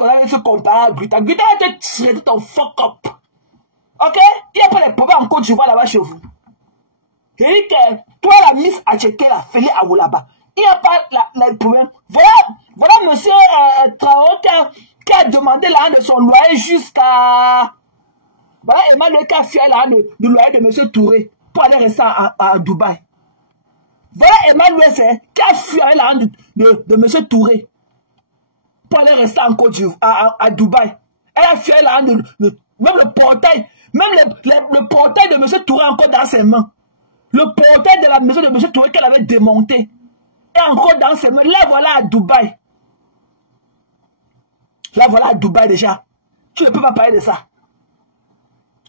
qu'on a se comparer à Guita. Guita va te tirer ton fuck up. Ok? Il n'y a pas de problème en Côte d'Ivoire là-bas chez vous. Et dit que toi, la Miss Acheke, la Félix Aoulaba, il n'y a pas de problème. Voilà monsieur Traoré qui a demandé là de son loyer jusqu'à... Voilà Emmanuel qui a fait là du loyer de monsieur Touré pour aller rester à Dubaï. Voilà Emmanuel qui a fui là de monsieur Touré pour aller rester en Côte d'Ivoire, à Dubaï. Elle a fui là même le portail, le portail de monsieur Touré encore dans ses mains. Le portail de la maison de monsieur Touré qu'elle avait démonté est encore dans ses mains. Là voilà à Dubaï. Là voilà à Dubaï déjà. Tu ne peux pas parler de ça.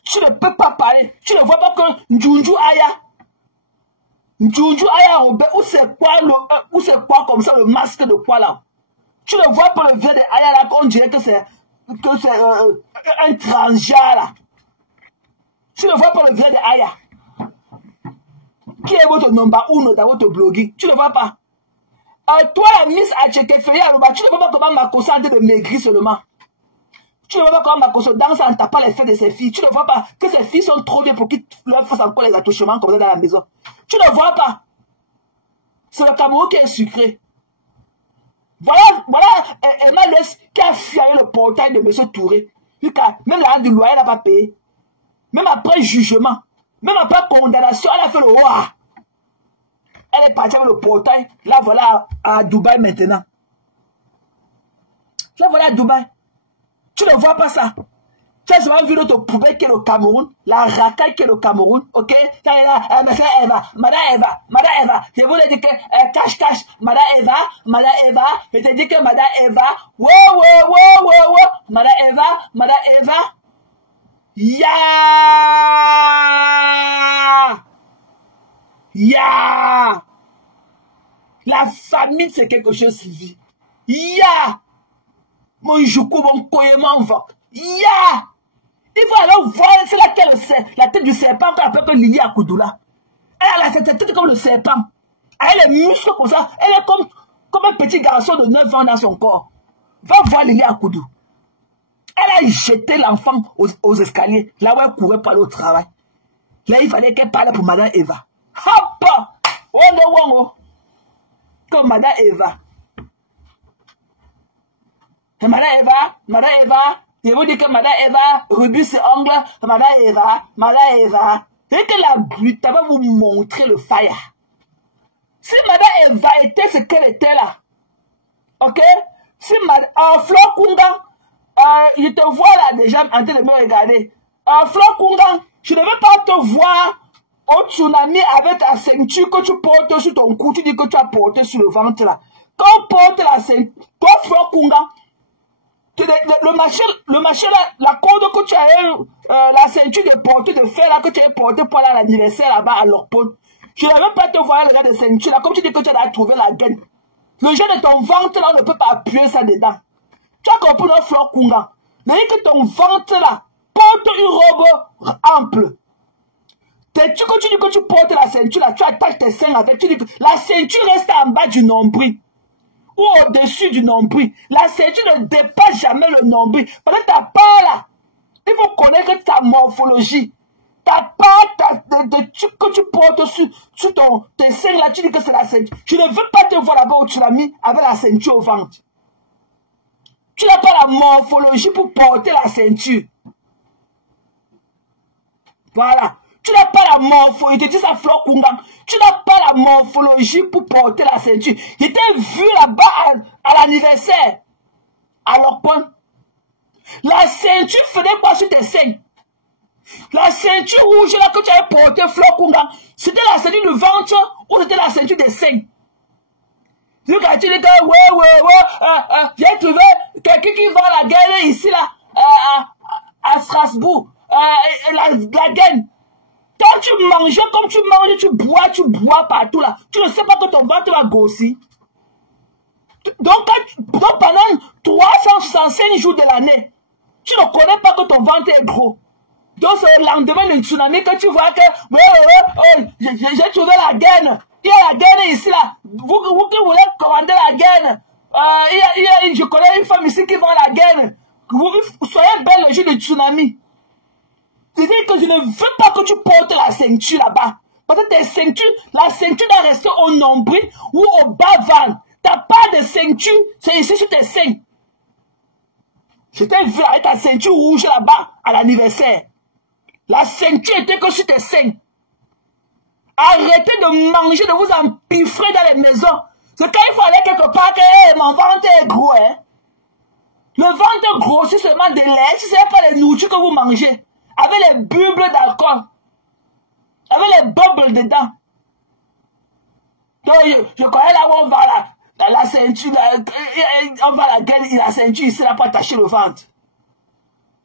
Tu ne peux pas parler. Tu ne vois pas que Njunju Aya, Robert, où c'est quoi comme ça, le masque de quoi là? Tu ne vois pas le vieux de Aya là, qu'on dirait que c'est un transgenre là. Tu ne vois pas le vieux de Aya. Qui est votre number 1 dans votre blogging? Tu ne vois pas? Toi, la Miss Acheke, tu ne vois pas comment Makossa de maigrir seulement. Tu ne vois pas comment Makossa danse en tapant les fesses de ses filles. Tu ne vois pas que ses filles sont trop bien pour qu'ils leur fassent encore les attouchements comme ça dans la maison. Tu ne vois pas. C'est le Cameroun qui est sucré. Voilà Emmanuel qui a fié le portail de M. Touré. Même la du loyer n'a pas payé. Même après jugement. Même après condamnation, elle a fait le roi. Elle est partie avec le portail. Là, voilà à Dubaï maintenant. Là, voilà à Dubaï. Tu ne vois pas ça. Tu as souvent vu notre poubelle qui est le Cameroun. La racaille qui est le Cameroun. Ok? Madame Eva. Je vous ai dit que cache. Madame Eva. Je t'ai dit que Madame Eva. Wow. Madame Eva. Ya! La famille, c'est quelque chose, Sylvie. Ya! Mon joukou, mon koyeman va. Ya! Il faut alors voir, c'est la tête du serpent qu'on appelle Lili Akoudoula. Elle a cette tête comme le serpent. Elle a les muscles comme ça. Elle est comme un petit garçon de 9 ans dans son corps. Va voir Lili Akoudou. Elle a jeté l'enfant aux escaliers, là où elle courait pour aller au travail. Là, il fallait qu'elle parle pour Madame Eva. Hop! Oh, comme Madame Eva. Et Madame Eva, je vous dis que Madame Eva, rebut ses ongles, Madame Eva. Et que la gluta va vous montrer le fire. Si Madame Eva était ce qu'elle était là, ok? Si Madame Flo Kunga, je te vois là déjà en train de me regarder. Flo Kunga, je ne veux pas te voir au tsunami avec ta ceinture que tu portes sur ton cou. Tu dis que tu as porté sur le ventre là. Quand on porte la ceinture, toi Flo Kunga, le machin là, la corde que tu as eu, la ceinture de portée de fer là que tu as porté pour aller à l'anniversaire là-bas à l'Orpon. Je ne veux pas te voir le gars de ceinture là, comme tu dis que tu as trouvé la gaine. Le gars de ton ventre là ne peut pas appuyer ça dedans. Tu as compris notre Flo Kunga. Mais que ton ventre là porte une robe ample. Tu dis que tu portes la ceinture là, tu attaques tes seins avec, tu dis que la ceinture reste en bas du nombril. Ou au-dessus du nombril. La ceinture ne dépasse jamais le nombril. Parce que ta part là, il faut connaître ta morphologie. Ta part que tu portes sur tes seins là, tu dis que c'est la ceinture. Je ne veux pas te voir là-bas où tu l'as mis avec la ceinture au ventre. Tu n'as pas la morphologie pour porter la ceinture. Voilà. Tu n'as pas la morphologie. Je te dis ça, Flo Kunga. Tu n'as pas la morphologie pour porter la ceinture. Je t'ai vu là-bas à l'anniversaire. À l'Orpon. La ceinture faisait quoi sur tes seins? La ceinture rouge là que tu avais portée, Flo Kunga, c'était la ceinture du ventre ou c'était la ceinture des seins? Tu dis que, ouais, j'ai trouvé quelqu'un qui va à la guerre ici, là, à Strasbourg, la gaine. Quand tu manges, comme tu manges, tu bois partout, là. Tu ne sais pas que ton ventre va grossir. Donc pendant 365 jours de l'année, tu ne connais pas que ton ventre est gros. Donc c'est le lendemain du tsunami que tu vois que, j'ai trouvé la gaine. Il y a la gaine ici, là. Vous qui voulez commander la gaine. Je connais une femme ici qui va à la guerre. Soyez belle le jour du tsunami. C'est-à-dire que je ne veux pas que tu portes la ceinture là-bas. Parce que tes ceintures, la ceinture doit rester au nombril ou au bas-ventre. T'as pas de ceinture, c'est ici sur tes seins. Je t'ai vu avec ta ceinture rouge là-bas à l'anniversaire. La ceinture était que sur tes seins. Arrêtez de manger, de vous empiffrer dans les maisons. C'est quand il faut aller quelque part que hey, mon ventre est gros. Hein? Le ventre gros, c'est seulement de lait, si ce n'est pas les nourritures que vous mangez. Avec les bulles d'alcool. Avec les bubbles dedans. Donc, je connais là où on va là. Dans la ceinture, on va à la gueule, la ceinture ici là pour attacher le ventre.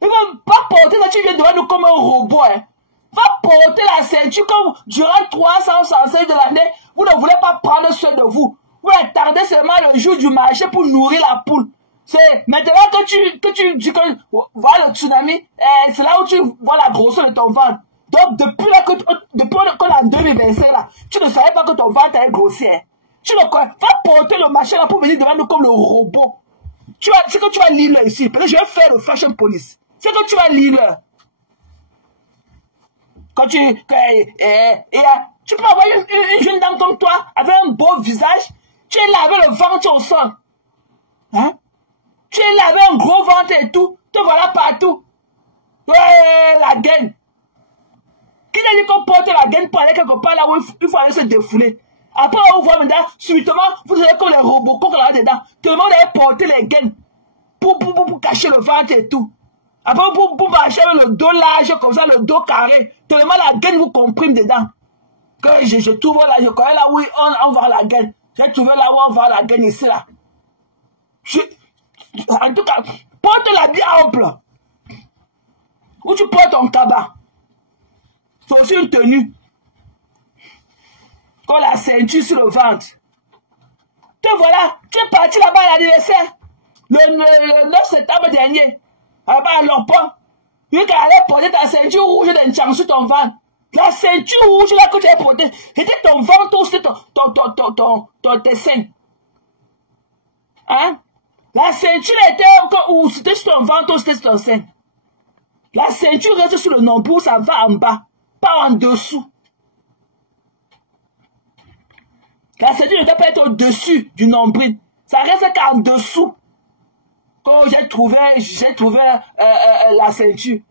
Il ne va pas porter ça, tu viens devant nous comme un robot. Hein. Va porter la ceinture comme durant 365 de l'année, vous ne voulez pas prendre soin de vous. Vous attendez seulement le jour du marché pour nourrir la poule. C'est maintenant que tu vois le tsunami, c'est là où tu vois la grosseur de ton ventre. Donc, depuis qu'on est en 2025, là, tu ne savais pas que ton ventre est grossier. Tu ne connais pas porter le machin là pour venir devant nous comme le robot. C'est que tu vas lire là ici. Parce que je vais faire le fashion police. C'est que tu vas lire là. Quand tu peux avoir une jeune dame comme toi, avec un beau visage, tu es là avec le ventre au sol. Hein? Tu es là avec un gros ventre et tout. Te voilà partout. Ouais, la gaine. Qui n'a dit qu'on porte la gaine pour aller quelque part là où il faut aller se défouler? Après, on voit maintenant, subitement, vous avez comme les robots qu'on a dedans. Tout le monde a porté les gaines pour cacher le ventre et tout. Après, pour marcher avec le dos large, comme ça, le dos carré. Tellement la gaine vous comprime dedans. Que je trouve là, je connais là où on voit la gaine. J'ai trouvé là où on voit la gaine ici là. En tout cas, porte la bien ample. Ou tu portes ton cabas. C'est aussi une tenue. Comme la ceinture sur le ventre. Te voilà, tu es parti là-bas à l'anniversaire. Le 9 septembre dernier. Là-bas à l'Orpon. Tu allais porter ta ceinture rouge d'un chang sur ton ventre. La ceinture rouge là que tu as portée, c'était ton ventre ou c'était tes seins. Hein? La ceinture était encore où c'était sur ton ventre ou c'était sur ton sein. La ceinture reste sur le nombril, ça va en bas, pas en dessous. La ceinture ne doit pas être au-dessus du nombril. Ça reste qu'en dessous. Quand j'ai trouvé la ceinture.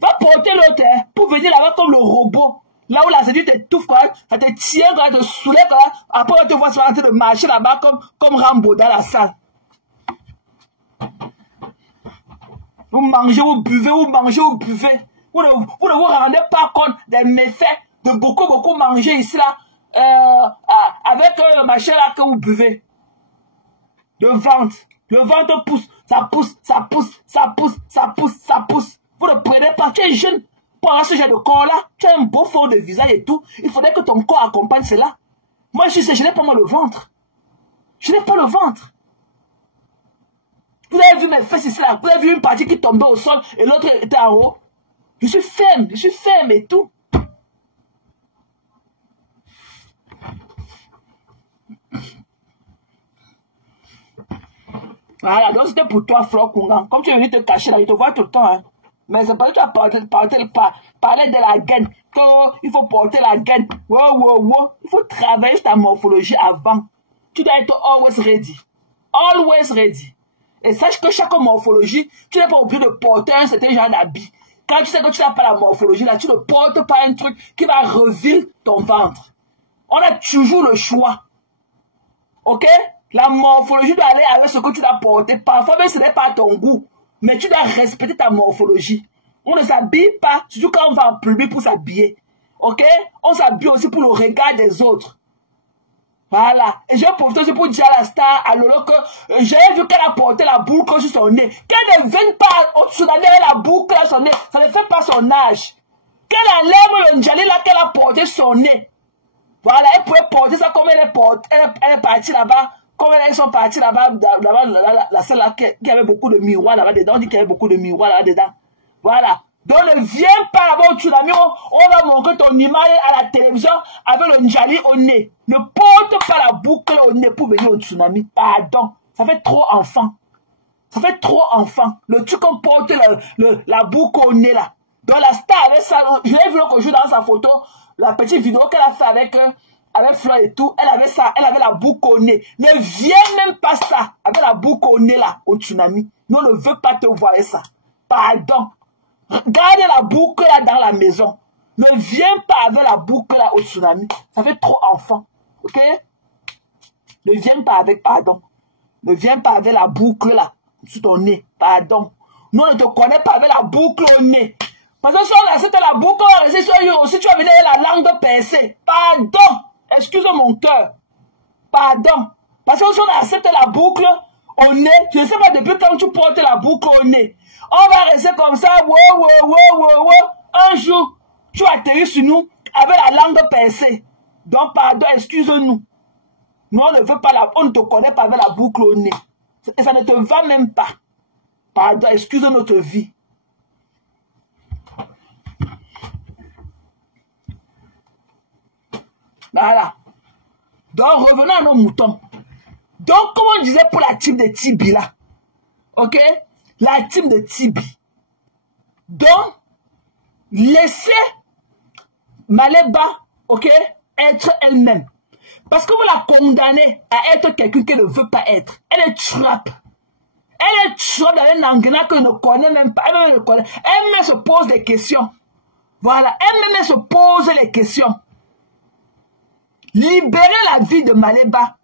Va porter l'autre hein, pour venir là-bas comme le robot. Là où la ceinture t'étouffe, ça te tient, ça te soulève. Après, on te voit en train de marcher là-bas comme Rambo dans la salle. Vous mangez, vous buvez, vous mangez, vous buvez. Vous ne vous rendez pas compte des méfaits de beaucoup manger ici là. Avec le machin là que vous buvez. Le ventre pousse, ça pousse, ça pousse, ça pousse, ça pousse, ça pousse. Vous ne prenez pas, tu es jeune pour avoir ce genre de corps là, tu as un beau fond de visage et tout. Il faudrait que ton corps accompagne cela. Moi je n'ai pas moi le ventre. Je n'ai pas le ventre. Vous avez vu mes fesses ici là, vous avez vu une partie qui tombait au sol et l'autre était en haut. Je suis ferme et tout. Voilà, donc c'était pour toi, Flore Kungan. Comme tu es venu te cacher là, il te voit tout le temps. Hein. Mais c'est pas que tu as parlé de la gaine. Il faut porter la gaine. Wow. Il faut travailler ta morphologie avant. Tu dois être always ready. Always ready. Et sache que chaque morphologie, tu n'es pas obligé de porter un certain genre d'habit. Quand tu sais que tu n'as pas la morphologie là, tu ne portes pas un truc qui va revirer ton ventre. On a toujours le choix. Ok? La morphologie doit aller avec ce que tu dois porter. Parfois, même ce n'est pas ton goût. Mais tu dois respecter ta morphologie. On ne s'habille pas, surtout quand on va en public pour s'habiller. Ok? On s'habille aussi pour le regard des autres. Voilà. Et je vais profiter aussi pour dire à la star, à Lolo, que j'ai vu qu'elle a porté la boucle sur son nez. Qu'elle ne vienne pas au-dessus de la boucle sur son nez. Ça ne fait pas son âge. Qu'elle enlève le njali là qu'elle a porté sur son nez. Voilà, elle pouvait porter ça comme elle est partie là-bas. Comme ils sont partis là-bas, la salle là, qui avait beaucoup de miroirs là-bas dedans. On dit qu'il y avait beaucoup de miroirs là-dedans. Voilà. Donc ne viens pas là-bas au tsunami. On va montrer ton image à la télévision avec le njali au nez. Ne porte pas la boucle au nez pour venir au tsunami. Pardon. Ça fait trop enfant. Ça fait trop enfant. Le truc qu'on porte la boucle au nez là. Donc la star avec ça, je l'ai vu l'autre jour dans sa photo, la petite vidéo qu'elle a fait avec Fleur et tout, elle avait ça, elle avait la boucle au nez. Ne viens même pas ça, avec la boucle au nez là, au tsunami. Nous on ne veut pas te voir ça. Pardon. Gardez la boucle là dans la maison. Ne viens pas avec la boucle là au tsunami. Ça fait trop enfant. Ok? Ne viens pas avec, pardon. Ne viens pas avec la boucle là, sur ton nez. Pardon. Nous on ne te connaît pas avec la boucle au nez. Parce que si on accepte la boucle, si tu vas venir avec la langue percée. Pardon. Excuse mon cœur. Pardon. Parce que si on accepte la boucle au nez, je ne sais pas depuis quand tu portes la boucle au nez. On va rester comme ça. Un jour, tu atterris sur nous avec la langue percée. Donc, pardon, excuse-nous. Nous, on ne veut pas on ne te connaît pas avec la boucle au nez. Et ça ne te va même pas. Pardon, excuse notre vie. Voilà. Donc, revenons à nos moutons. Donc, comme on disait pour la team de Tibi là. Ok? La team de Tibi. Donc, laissez Maleba, ok, être elle-même. Parce que vous la condamnez à être quelqu'un qu'elle ne veut pas être. Elle est trappe. Elle est trappe dans un engrenage qu'elle ne connaît même pas. Elle-même se pose des questions. Voilà. Elle-même se pose les questions. Libérez la vie de Maleba.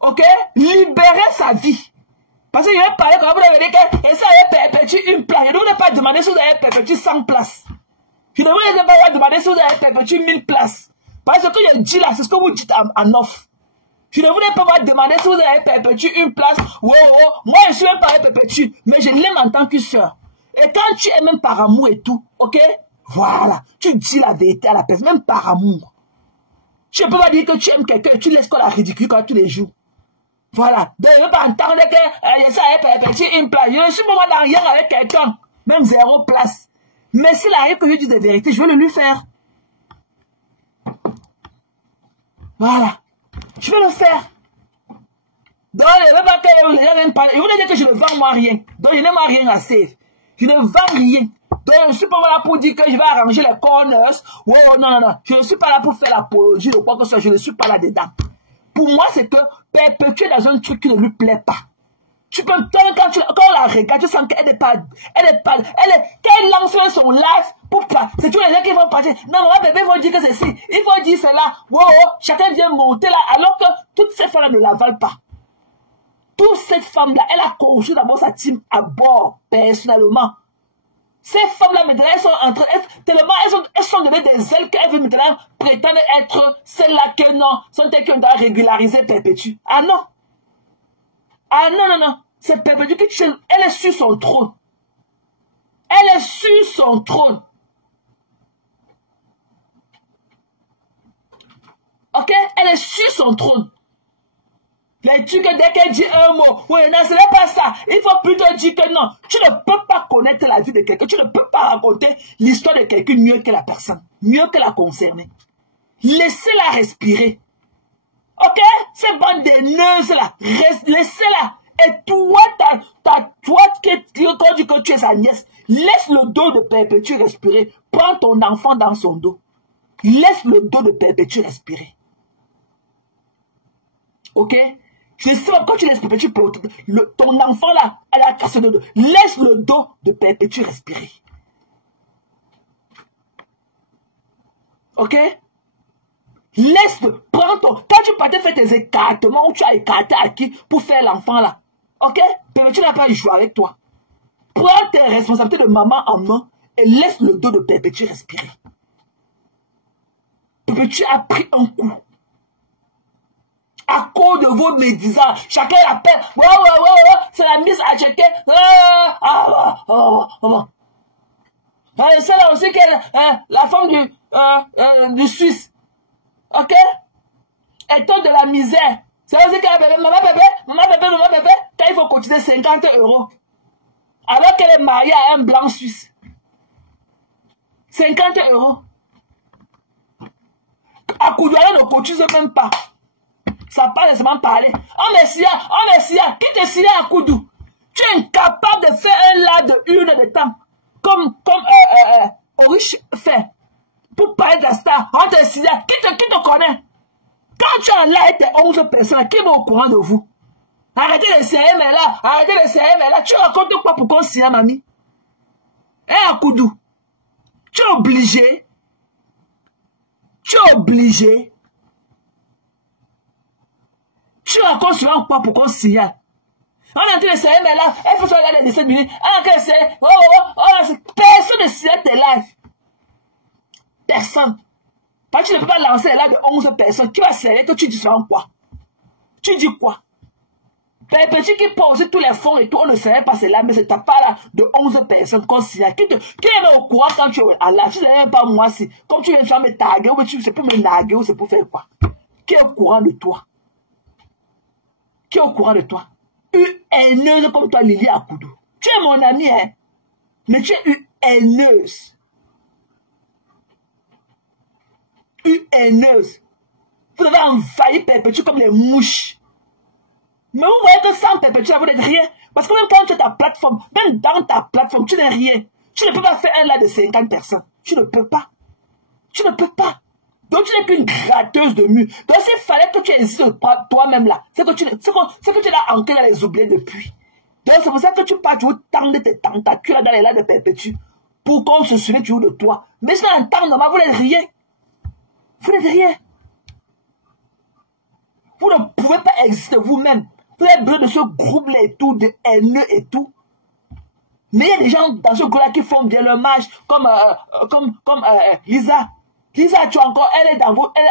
Ok? Libérez sa vie. Parce que je vais parler quand vous avez dit que ça avait perpétué une place. Je ne voulais pas demander si vous avez perpétué 100 places. Je ne voulais pas demander si vous avez perpétué 1000 places. Parce que je dis là, c'est ce que vous dites en off. Je ne voulais pas vous demander si vous avez perpétué une place. Moi je suis même pas perpétué, mais je l'aime en tant que soeur. Et quand tu es même par amour et tout, ok? Voilà. Tu dis la vérité à la personne, même par amour. Tu ne peux pas dire que tu aimes quelqu'un et tu laisses qu'on la ridicule tous les jours. Voilà. Donc, je ne veux pas entendre que ça a perpétué une place. Je ne suis pas dans rien avec quelqu'un. Même 0 place. Mais s'il arrive que je dise des vérités, je vais le lui faire. Voilà. Je vais le faire. Donc, je ne veux pas que les gens viennent parler. Je voulais dire que je ne vends moi rien. Donc, je n'ai moi rien à save. Je ne vends rien. Donc, je ne suis pas là pour dire que je vais arranger les corners. Oh, non. Je ne suis pas là pour faire l'apologie ou quoi que ce soit. Je ne suis pas là-dedans. Pour moi, c'est que perpétuer dans un truc qui ne lui plaît pas. Tu peux, quand on la regarde, tu sens qu'elle n'est pas, quand elle lance son live, pour pas, c'est tous les gens qui vont partir. Non, maman, bébé, ils vont dire que c'est ci. Ils vont dire cela. Chacun vient monter là, alors que toutes ces femmes-là ne la valent pas. Toute cette femme-là, elle a construit d'abord sa team à bord, personnellement. Ces femmes-là, maintenant, elles sont en train, tellement, elles sont données des ailes qu'elles veulent maintenant prétendre être celles-là que non, sont elles qui doivent régulariser perpétue. Ah non. Ah non. C'est perpétue elle est sur son trône. Elle est sur son trône. Ok? Elle est sur son trône. Les trucs, dès qu'elle dit un mot, oui, non, ce n'est pas ça. Il faut plutôt dire que non. Tu ne peux pas connaître la vie de quelqu'un. Tu ne peux pas raconter l'histoire de quelqu'un mieux que la personne, mieux que la concernée. Laissez-la respirer. Ok? Cette bande de neuses là, laissez-la. Et toi, toi qui dis que tu es sa nièce, laisse le dos de Perpétue respirer. Prends ton enfant dans son dos. Laisse le dos de Perpétue respirer. Ok? Je sais pas quand tu laisses Perpétue, ton enfant là, elle a cassé le dos. Laisse le dos de Perpétue respirer. Ok? Laisse-le, prends ton... Quand tu partais faire tes écartements, où tu as écarté à qui pour faire l'enfant là. Ok? Perpétue n'a pas joué avec toi. Prends tes responsabilités de maman en main et laisse le dos de Perpétue respirer. Perpétue a pris un coup. À cause de vos médisants, chacun l'appelle. Ouais, c'est la Miss à checker. C'est là aussi que la femme du Suisse. Ok? Elle tombe de la misère. C'est là aussi qu'elle a maman bébé, quand il faut cotiser 50 €. Alors qu'elle est mariée à un blanc suisse. 50 €. À Koudiala ne cotise même pas. Ça pas nécessairement parler. On est Sia, qui te Sia à Koudou? Tu es incapable de faire un live de 1 heure de temps. Comme Orish fait. Pour parler de la star. On te Sia, qui te connaît? Quand tu es en live, t'es 11 personnes, qui est au courant de vous? Arrêtez d'essayer, mais là, tu racontes quoi pour qu'on Sia, mamie? À Koudou. Tu es obligé. Tu racontes souvent quoi pour qu'on signale. On est en train d'essayer, mais là, il faut se regarder les 17 minutes. On est en train d'essayer. Personne ne signale tes lives. Personne. Parce que tu ne peux pas lancer les lives de 11 personnes. Qui va serrer? Toi, tu dis souvent quoi? Tu dis quoi? Les petits qui posent tous les fonds et tout, on ne savait pas cela, mais c'est ta part de 11 personnes qu'on signale. Qui est au courant quand tu es à la? Tu ne sais même pas moi si, comme tu viens de me taguer, ou c'est pour me naguer, ou c'est pour faire quoi? Qui est au courant de toi? Qui est au courant de toi? Une haineuse comme toi, Lily Akoudou. Tu es mon ami, hein? Mais tu es une haineuse. Une haineuse. Vous devez envahir Perpétue comme les mouches. Mais vous voyez que sans Perpétue, vous n'êtes rien. Parce que même quand tu as ta plateforme, même dans ta plateforme, tu n'es rien. Tu ne peux pas faire un live de 50 personnes. Tu ne peux pas. Tu ne peux pas. Donc tu n'es qu'une gratteuse de mur. Donc s'il fallait que tu existes toi-même là, c'est que tu l'as ancré dans les oubliés depuis. Donc c'est pour ça que tu pars toujours tendre tes tentacules dans les lives de Perpétue. Pour qu'on se souvienne toujours de toi. Mais sinon en temps normal, vous n'êtes rien. Vous n'êtes rien. Vous ne pouvez pas exister vous-même. Vous avez besoin de ce groupe-là et tout, de haineux et tout. Mais il y a des gens dans ce groupe-là qui font bien le match, comme Lisa. Lisa, tu encore, elle est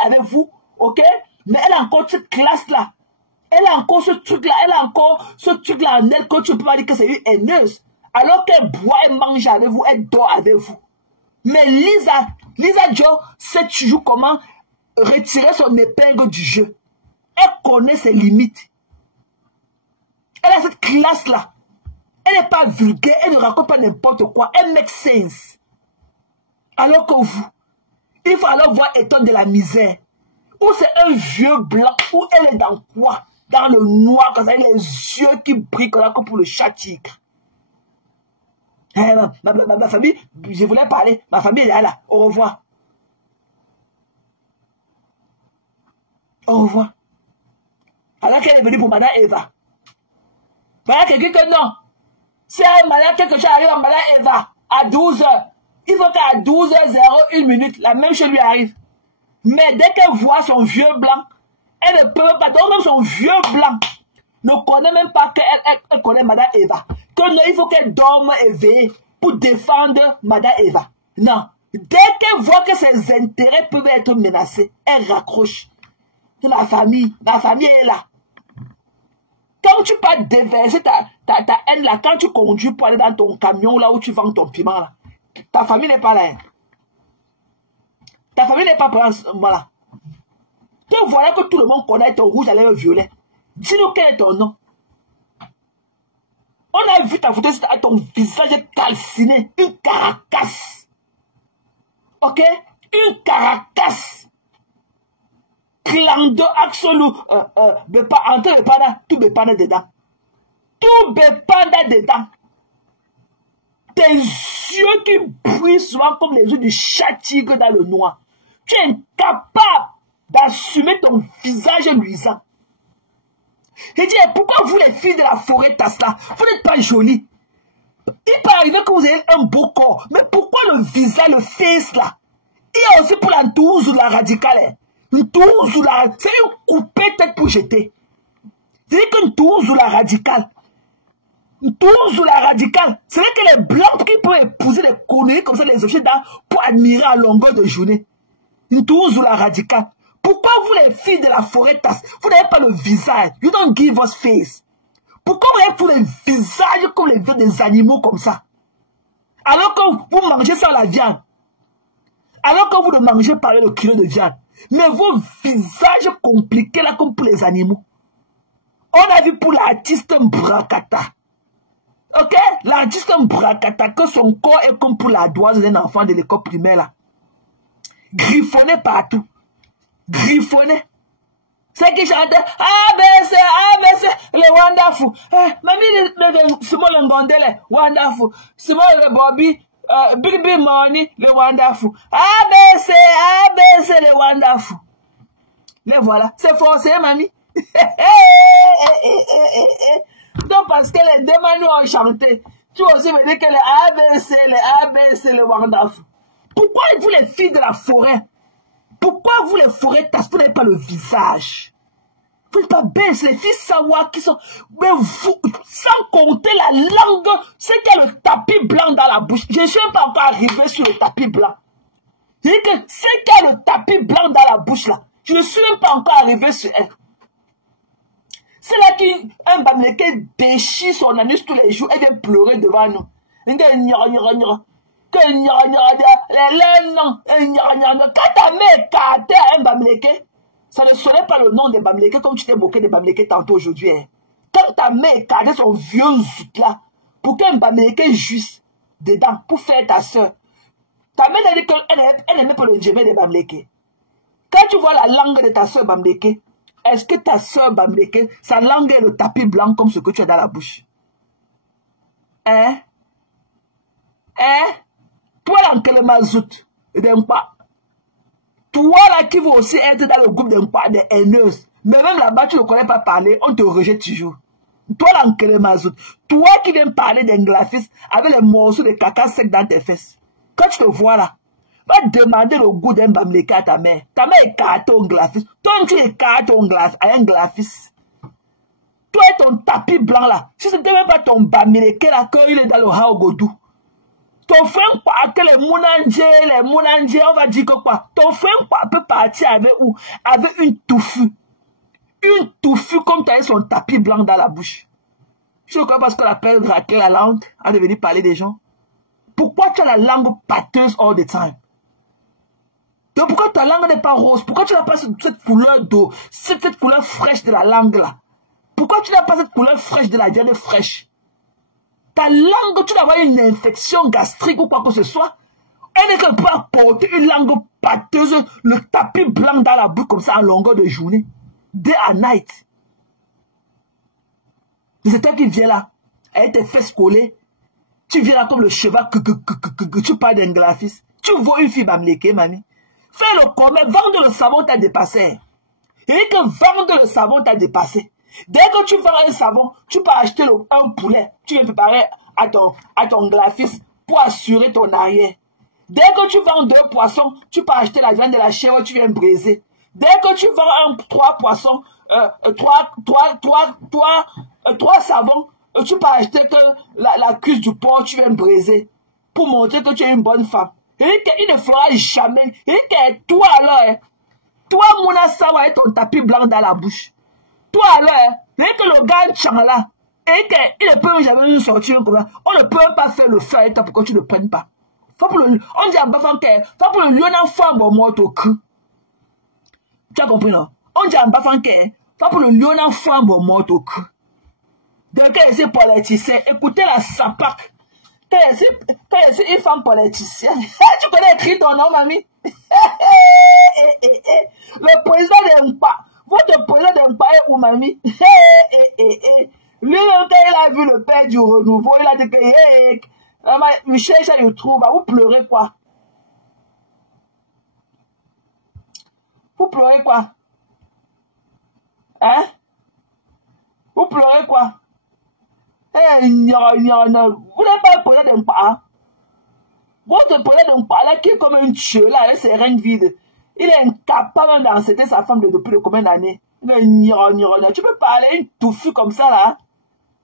avec vous, ok? Mais elle a encore cette classe-là. Elle a encore ce truc-là, en elle que tu ne peux pas dire que c'est une haineuse. Alors qu'elle boit et mange avec vous, elle dort avec vous. Mais Lisa Joe sait toujours comment retirer son épingle du jeu. Elle connaît ses limites. Elle a cette classe-là. Elle n'est pas vulgaire, elle ne raconte pas n'importe quoi. Elle make sense. Alors que vous, il faut alors voir étonne de la misère. Ou c'est un vieux blanc, ou elle est dans quoi? Dans le noir, quand ça a les yeux qui brillent comme pour le chat tigre. Ma famille, je voulais parler. Ma famille est là. Au revoir. Au revoir. Alors qu'elle est venue pour Madame Eva. Voilà quelqu'un que non. Si Madame quelque chose arrive à Madame Eva à 12h, il faut qu'à 12h01 la même chose lui arrive. Mais dès qu'elle voit son vieux blanc, elle ne peut pas. Donc même son vieux blanc ne connaît même pas qu'elle connaît Madame Eva. Que non, il faut qu'elle dorme éveillée pour défendre Madame Eva. Non. Dès qu'elle voit que ses intérêts peuvent être menacés, elle raccroche. La famille est là. Quand tu pars déverser ta haine là, quand tu conduis pour aller dans ton camion là où tu vends ton piment là, ta famille n'est pas là. Hein. Ta famille n'est pas là. Voilà. Donc voilà que tout le monde connaît ton rouge à lèvres violet. Dis-nous quel est ton nom. On a vu ta photo, c'est ton visage calciné, une caracasse. Ok? Une caracasse. Clando absolu, tout bépanda dedans. Tout bépanda dedans. Tes yeux qui brillent souvent comme les yeux du chat tigre dans le noir. Tu es incapable d'assumer ton visage luisant. Je dis, pourquoi vous les filles de la forêt Tasla, vous n'êtes pas jolies? Il peut arriver que vous ayez un beau corps, mais pourquoi le visage, le face là? Il y a aussi pour la douze ou la radicale. Une touze ou la... C'est une coupée tête pour jeter. C'est qu'une touze ou la radicale. Une touze ou la radicale. C'est vrai que les blancs qui peuvent épouser des conneries comme ça, les objets d'art, pour admirer à longueur de journée. Une touze ou la radicale. Pourquoi vous les filles de la forêt tasse, vous n'avez pas le visage? You don't give us face. Pourquoi vous avez tous les visages comme les vieux des animaux comme ça? Alors que vous mangez sans la viande. Alors que vous ne mangez pas le kilo de viande. Mais vos visages compliqués là comme pour les animaux. On a vu pour l'artiste Mbrakata. Ok? L'artiste Mbrakata, que son corps est comme pour la doise d'un enfant de l'école primaire là. Griffonné partout. Griffonné. C'est qui chante ABC, ABC, le wonderful. Mamie, Simon le Gondele, wonderful. Simon le Bobby, Big Big Money, le wonderful. ABC, ABC, le wonderful. Les voilà, c'est forcé, mamie. Donc, parce que les deux manus ont chanté, tu aussi me dis que les ABC, le wonderful. Pourquoi vous, les filles de la forêt, pourquoi vous, les forêts, vous n'avez pas le visage? Vous n'êtes pas belles, les filles savoir qui sont. Mais vous, sans compter la langue, c'est qu'il y a le tapis blanc dans la bouche. Je ne suis pas encore arrivé sur le tapis blanc. Je dis que c'est qu'il y a le tapis blanc dans la bouche là. Je ne suis même pas encore arrivé sur elle. C'est là qu'un Bamileke déchire son anus tous les jours et vient pleurer devant nous. Quand ta mère écartait un Bamileke, ça ne serait pas le nom des Bamileke comme tu t'es moqué des Bamileke tantôt aujourd'hui. Quand ta mère écartait son vieux zout là, pour qu'un Bamileke jouisse dedans, pour faire ta soeur, ta mère a dit qu'elle n'aimait pas le djemé des Bamileke. Quand tu vois la langue de ta soeur Bamileke, est-ce que ta soeur Bamileke, sa langue est le tapis blanc comme ce que tu as dans la bouche? Hein? Toi là, que le mazout, d'Empa. Toi là qui veux aussi être dans le groupe d'Empa, des haineuses. Mais même là-bas, tu ne connais pas parler, on te rejette toujours. Toi là, que le mazout. Toi qui viens parler d'Englafis avec les morceaux de caca sec dans tes fesses. Quand tu te vois là, va demander le goût d'un Bamileke à ta mère. Ta mère écarte ton glafis. Toi, tu écartes ton glafis à un glafis. Toi et ton tapis blanc là. Si ce n'était même pas ton Bamileke là, qu'il est dans le Haogodou. Ton frère quoi, que les Mounandjé, on va dire que quoi. Ton frère quoi peut partir avec où? Avec une touffue. Une touffue comme tu as son tapis blanc dans la bouche. Je crois parce qu'on appelle raquer la langue à devenir parler des gens. Pourquoi tu as la langue pâteuse all the time? Donc pourquoi ta langue n'est pas rose? Pourquoi tu n'as pas cette couleur d'eau, cette couleur fraîche de la langue là? Pourquoi tu n'as pas cette couleur fraîche de la diade fraîche? Ta langue, tu dois avoir une infection gastrique ou quoi que ce soit. Elle n'est que pas porter une langue pâteuse, le tapis blanc dans la bouche comme ça en longueur de journée. Day and night. C'est toi qui viens là, avec tes fesses collées. Tu viens là comme le cheval que tu parles d'un graphiste. Tu vois une fille Bamileke, mani. Fais le commerce, vendre le savon t'a dépassé. Et que vendre le savon t'a dépassé. Dès que tu vends un savon, tu peux acheter un poulet. Tu viens préparer à ton graphiste pour assurer ton arrière. Dès que tu vends 2 poissons, tu peux acheter la viande de la chèvre, tu viens briser. Dès que tu vends 3 poissons, 3 savons, tu peux acheter que la cuisse du porc, tu viens briser. Pour montrer que tu es une bonne femme. Et qu'il ne fera jamais. Et que toi alors, toi Mouna Sawa et ton tapis blanc dans la bouche. Toi alors, et que le gars Tchangala, et qu'il ne peut jamais nous sortir comme ça. On ne peut pas faire le feu et toi pour que tu ne le prennes pas. On dit en bafan que, faut pour le lion en femme mort au cru. Tu as compris non? On dit en bafan que, faut pour le lion en femme mort au cru. Donc, quand c'est politicien, écoutez la sapac. Quand c'est une femme politicienne, tu connais écrit ton nom, mamie? Le président n'aime pas. Votre président n'aime pas où, mamie? Lui, quand il a vu le père du renouveau, il a dit que, il cherche, il trouve. Vous pleurez quoi? Vous pleurez quoi? Hein? Vous pleurez quoi? Vous n'avez pas le président d'un pas. Votre président d'un pas là qui est comme un dieu là avec ses reins vides. Il est incapable d'enceter sa femme depuis combien d'années. Tu peux parler une touffue comme ça là.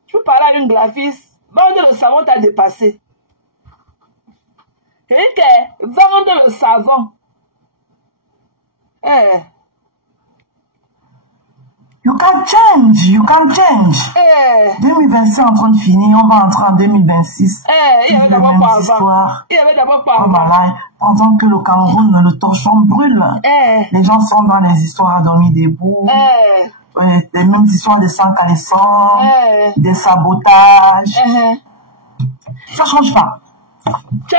Tu peux parler à une graphiste. Vendre le savon t'a dépassé. Et que vendre le savon. You can change, you can change. 2025 est en train de finir, on va entrer en 2026. Il y avait d'abord pas avant. Il y avait d'abord pas avant. Pendant que le Cameroun, le torchon brûle. Les gens sont dans les histoires à dormir debout. Les mêmes histoires de sang calissant, des sabotages. Ça change pas.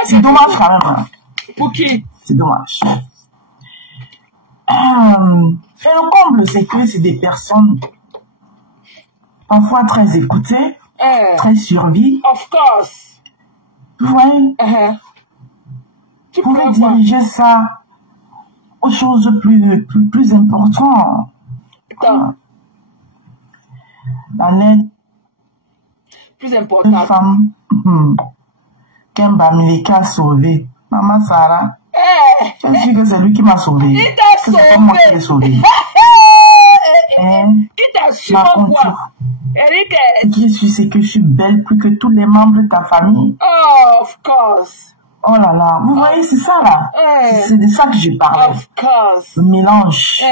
C'est dommage quand même. Pour qui? C'est dommage. Et le comble, c'est que c'est des personnes parfois très écoutées, très survies. Of course. Oui. Tu pouvais diriger ça aux choses plus importantes. Dans l'aide. Plus important. Une femme qu'un Bamileke a sauvé. Maman Sarah. Je suis que c'est lui qui m'a sauvé. Il t'a sauvé. C'est pas moi qui l'ai sauvé. Qui t'a su mon poids? Eric. Ce qui est sûr, c'est que je suis belle plus que tous les membres de ta famille. Oh, of course. Oh là là, vous voyez, c'est ça là. C'est de ça que je parlais. Of course. Le mélange.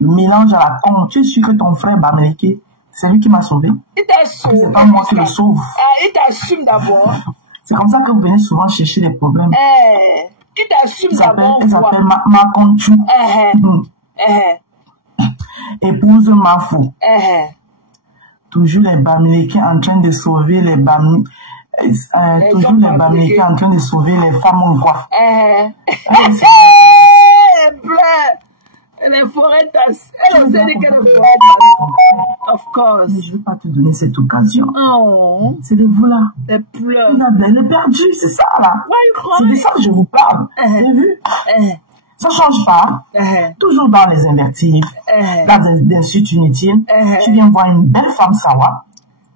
Le mélange à la con. Tu es sûr que ton frère Bamileke, c'est lui qui m'a sauvé. Il t'a sauvé. C'est pas moi qui le sauve. Il t'assume d'abord. C'est comme ça que vous venez souvent chercher des problèmes. Qui t'assume d'abord. Ils appellent ma conchu. Épouse ma fou. Toujours les Bamileke en train de sauver les Bamileke. Toujours les Bamileke en train de sauver les femmes ou quoi. Les forêts elle sait qu'elle est forêt. Of course. Mais je ne vais pas te donner cette occasion. Oh. C'est de vous là. Les pleurs. Elle est perdue, c'est ça là. C'est de ça que je vous parle. Vous avez vu? Ça ne change pas. Toujours dans les invertibles, dans des insultes inutiles. Tu viens voir une belle femme sawa.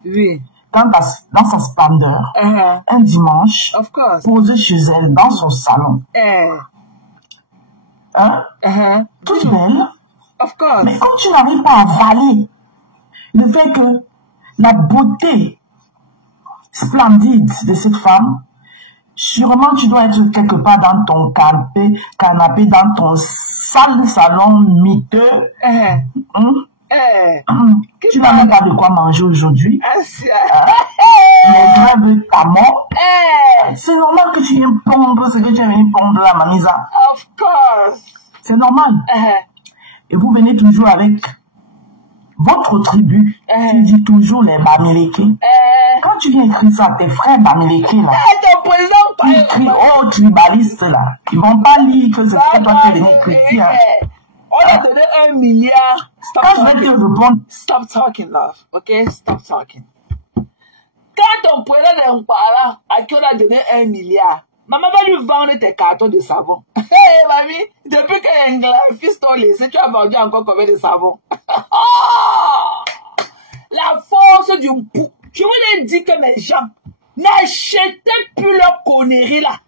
Oui. Dans sa splendeur. Un dimanche. Of course. Posée chez elle, dans son salon. Toute belle. Of course. Mais comme tu n'arrives pas à avaler le fait que la beauté splendide de cette femme, sûrement tu dois être quelque part dans ton canapé dans ton sale salon miteux. Tu n'as même pas de quoi manger aujourd'hui. Les gens veulent ta mort. C'est normal que tu viennes pondre ce que tu es venu pondre la mamisa. Of course. C'est normal. Et vous venez toujours avec votre tribu. Tu dis toujours les Bamileke. Quand tu viens écrire ça à tes frères Bamileke là, tu écris oh tribaliste là. Ils vont pas lire que c'est toi qui es venu écrire. On a donné 1 milliard. Stop talking, love. Ok? Stop talking. Quand on prenait un parent à qui on a donné 1 milliard, maman va lui vendre tes cartons de savon. Hey, mamie, depuis qu'un graphiste t'a laissé, tu as vendu encore combien de savon? La force du pou. Je vous ai dit que mes gens n'achetaient plus leur connerie là.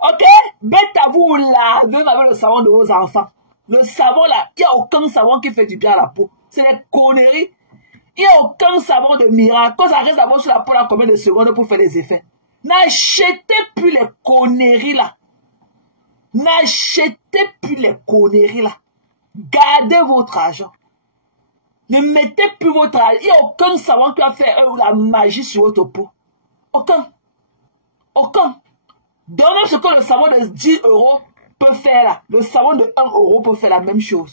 Ok? Bête à vous laver avec le savon de vos enfants. Le savon là, il n'y a aucun savon qui fait du bien à la peau. C'est des conneries. Il n'y a aucun savon de miracle. Quand ça reste d'abord sur la peau là, combien de secondes pour faire des effets? N'achetez plus les conneries là. N'achetez plus les conneries là. Gardez votre argent. Ne mettez plus votre argent. Il n'y a aucun savon qui va faire la magie sur votre peau. Aucun. Aucun. Donnez ce que le savon de 10 € peut faire là. Le savon de 1 € peut faire la même chose.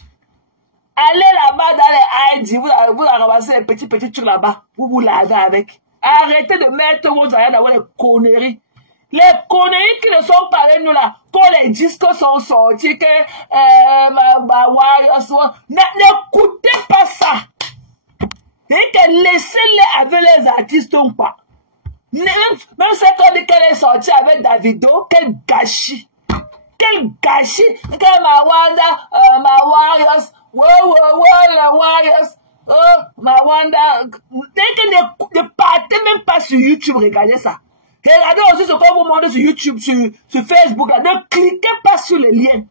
Allez là-bas dans les ID, vous ramassez les petits trucs là-bas. Vous vous lavez avec. Arrêtez de mettre votre argent dans les conneries. Les conneries qui ne sont pas avec nous là, quand les disques sont sortis, que n'écoutez pas ça. Et que laissez-les avec les artistes ou pas. Même si on dit qu'elle est sortie avec Davido, quel gâchis. Quel gâchis. Que Mawanda, ma Warriors, les Warriors, Mawanda. Ne partez même pas sur YouTube, regardez ça. Regardez aussi ce qu'on vous montre sur YouTube, sur Facebook. Là. Ne cliquez pas sur les liens.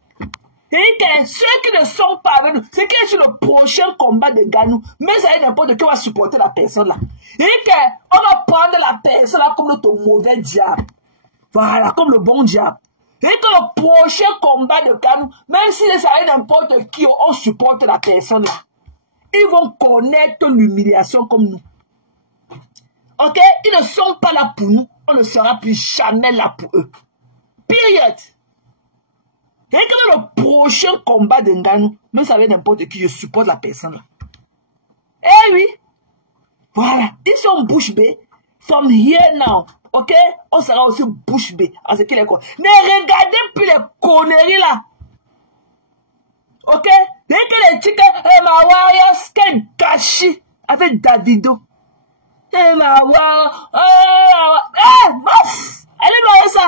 Et ceux qui ne sont pas avec nous, c'est qui est sur le prochain combat de Ganou, mais ça y est n'importe qui va supporter la personne là. Et on va prendre la personne là comme notre mauvais diable. Voilà, comme le bon diable. Et que le prochain combat de Ganou, même si ça y est n'importe qui, on supporte la personne là. Ils vont connaître l'humiliation comme nous. Ok? Ils ne sont pas là pour nous. On ne sera plus jamais là pour eux. Period. Et que le prochain combat de Nganou, même ça veut n'importe qui, je supporte la personne là. Eh oui. Voilà. Ils sont bouche bée. From here now. Ok? On sera aussi bouche bée. En ce qui est quoi. Ne regardez plus les conneries là. Ok? Dès que les tickets, ma warriors, quel gâchis avec Davido. Ma warriors, allez voir ça.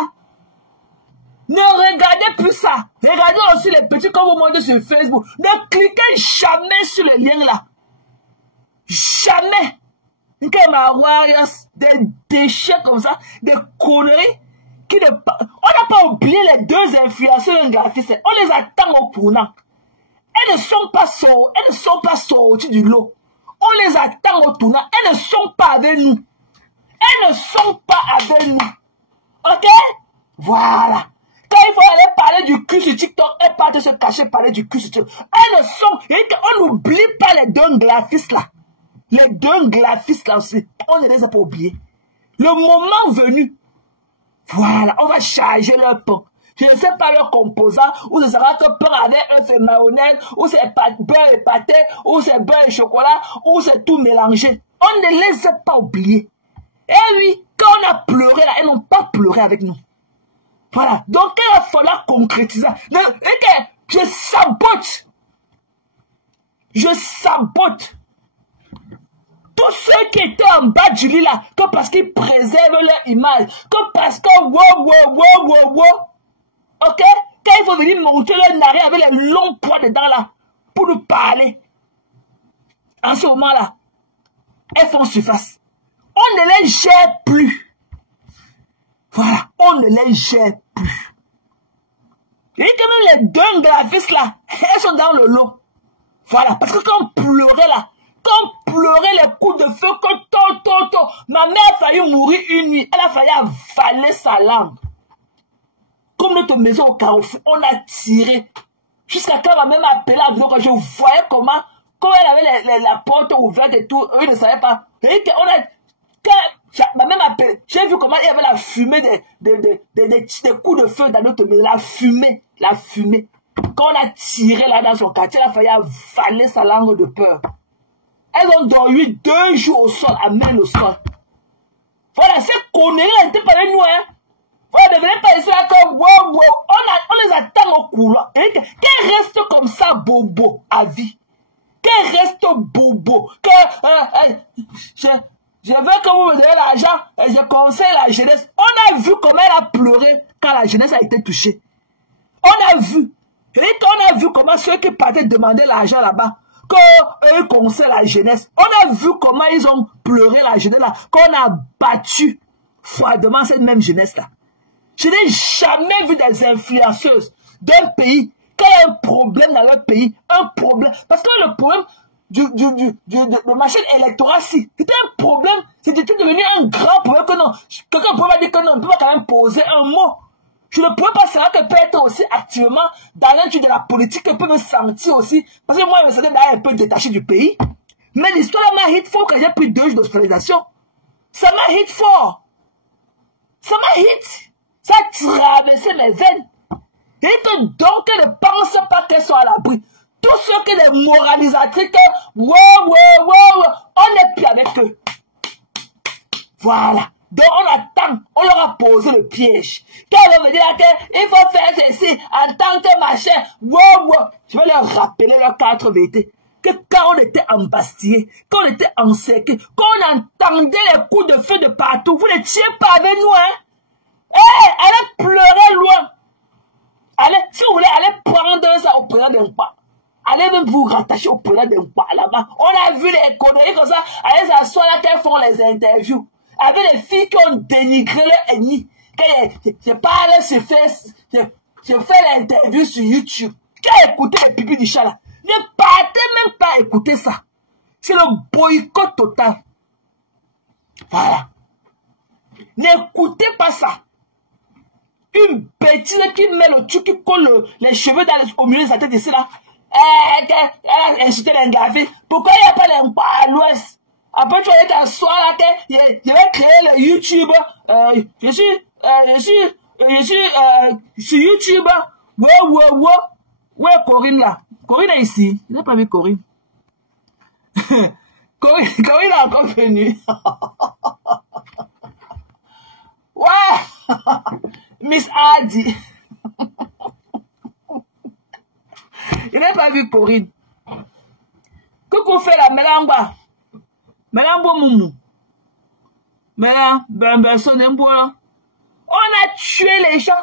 Ne regardez plus ça. Regardez aussi les petits comme vous montrez sur Facebook. Ne cliquez jamais sur les liens là. Jamais. Que ma warriors, des déchets comme ça, des conneries. On n'a pas oublié les deux influenceurs gratuits. On les attend au tournant. Elles ne sont pas sorties du lot. On les attend au tournant. Elles ne sont pas avec nous. Elles ne sont pas avec nous. Ok? Voilà. Quand il faut aller parler du cul sur TikTok, elles partent se cacher parler du cul sur TikTok. Elles ne sont... On n'oublie pas les deux graphistes là. Les deux graphistes là aussi. On ne les a pas oubliés. Le moment venu, voilà, on va charger leur pain. Je ne sais pas leur composant, ou ce sera que pain avec œuf et mayonnaise, ou c'est beurre et pâté, ou c'est beurre et chocolat, ou c'est tout mélangé. On ne les a pas oubliés. Et oui, quand on a pleuré là, elles n'ont pas pleuré avec nous. Voilà, donc il va falloir concrétiser. Je sabote. Je sabote. Tous ceux qui étaient en bas du lit là, que parce qu'ils préservent leur image, que parce que ok? Quand il faut venir monter leur narine avec les longs poids dedans là, pour nous parler, en ce moment là, elles font surface. On ne les gère plus. Voilà, on ne les gère plus. Et quand même les deux graphistes là, elles sont dans le lot. Voilà, parce que quand on pleurait là, quand on pleurait les coups de feu, ma mère a failli mourir une nuit, elle a failli avaler sa langue. Comme notre maison au Carrefour, on a tiré. Jusqu'à quand ma mère m'a appelé à vidéo, quand je voyais comment, quand elle avait la porte ouverte et tout, eux ne savaient pas. Ma mère m'a appelé, j'ai vu comment il y avait la fumée des coups de feu dans notre maison, la fumée. Quand on a tiré là dans son quartier, elle a failli avaler sa langue de peur. Elles ont dormi 2 jours au sol, à main au sol. Voilà, ces conneries n'étaient pas avec nous, hein. Voilà, ne venez pas ici là comme, on les attend au couloir. Qu'elles restent comme ça, bobo, à vie. Qu'elles restent bobo. Je veux que vous me donniez l'argent et je conseille la jeunesse. On a vu comment elle a pleuré quand la jeunesse a été touchée. On a vu. Et on a vu comment ceux qui partaient demander l'argent là-bas, qu'eux conseillent la jeunesse. On a vu comment ils ont pleuré la jeunesse là, qu'on a battu froidement cette même jeunesse là. Je n'ai jamais vu des influenceuses d'un pays, quand il y a un problème dans leur pays, un problème. Parce que le problème de machine électorale, c'était un problème, c'était devenu un grand problème que non. Quelqu'un pourrait dire que non, on ne peut pas quand même poser un mot. Je ne pourrais pas savoir qu'elle peut être aussi activement dans l'intérieur de la politique, qu'elle peut me sentir aussi. Parce que moi, je me sentais un peu détaché du pays. Mais l'histoire m'a hit fort quand j'ai pris 2 jours d'hospitalisation. Ça m'a hit fort. Ça m'a hit. Ça a traversé mes veines. Et que donc, elle ne pense pas qu'elles sont à l'abri. Tous ceux qui sont des moralisatrices, on n'est plus avec eux. Voilà. Donc on attend, on leur a posé le piège. Quand ils vont me dire qu'il faut faire ceci en tant que machin, je vais leur rappeler leurs 4 vérités. Que quand on était embastillés, quand on était encerclés, quand on entendait les coups de feu de partout, vous n'étiez pas avec nous, hein? Allez pleurer loin. Allez, si vous voulez, allez prendre ça au président d'un pas. Allez même vous rattacher au président d'un pas là-bas. On a vu les conneries comme ça, allez s'asseoir là qu'elles font les interviews. Avec les filles qui ont dénigré leur ennemi. Je parle, je fais l'interview sur YouTube. Qui a écouté les pipis du chat là? Ne partez même pas écouter ça. C'est le boycott total. Voilà. N'écoutez pas ça. Une bêtise qui met le truc, qui colle les cheveux au milieu de sa tête ici là. Elle a insulté les gars. Pourquoi il n'y a pas d'emploi à l'ouest? Après, tu vas t'asseoir là, je vais créer le YouTube. Je suis sur YouTube. Ouais, Corinne là. Corinne est ici. Je n'ai pas vu Corinne. Corinne a encore venu. Ouais. Miss Adi. Je n'ai pas vu Corinne. Que qu'on fait la Melamba? Melamba Moumou. On a tué les gens.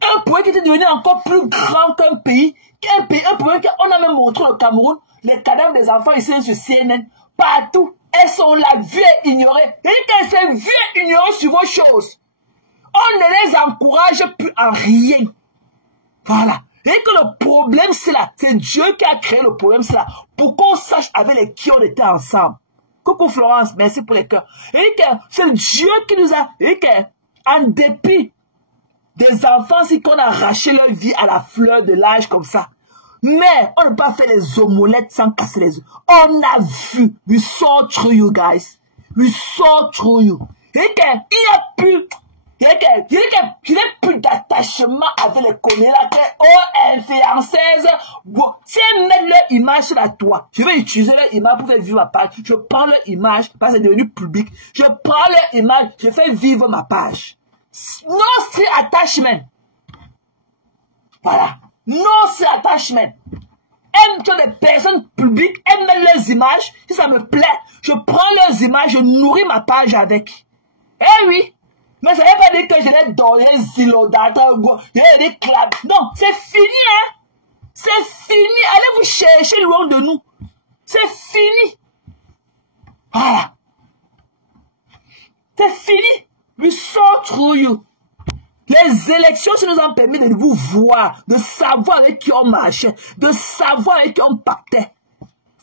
Un pays qui était devenu encore plus grand qu'un pays. Un pays qu'on a même montré au Cameroun. Les cadavres des enfants ici sur CNN. Partout. Elles sont là, vues et ignorées. Et qu'elles sont vues et ignorées sur vos choses. On ne les encourage plus en rien. Voilà. Et que le problème, c'est là. C'est Dieu qui a créé le problème, c'est là. Pour qu'on sache avec les qui on était ensemble. Coucou Florence, merci pour les cœurs. Et que c'est Dieu qui nous a... Et que, en dépit des enfants, si qu'on a arraché leur vie à la fleur de l'âge comme ça. Mais on n'a pas fait les omelettes sans casser les œufs. On a vu. We saw through you guys. We saw through you. Et que, il n'y a plus... Je n'ai plus d'attachement avec les connards là, influenceuses. Si elles mettent leur image sur la toile, je vais utiliser leur image pour faire vivre ma page. Je prends leur image, parce que c'est devenu public. Je prends leur image, je fais vivre ma page. No street attachment. Voilà. No street attachment. Elles sont des personnes publiques, elles mettent leurs images. Si ça me plaît, je prends leurs images, je nourris ma page avec. Eh oui. Mais ça ne veut pas dire que je l'ai donné zilodata, je l'ai déclaré. Non, c'est fini, hein. C'est fini. Allez vous chercher loin de nous. C'est fini. Voilà. C'est fini. We saw through you. Les élections, ça nous a permis de vous voir, de savoir avec qui on marchait, de savoir avec qui on pactait.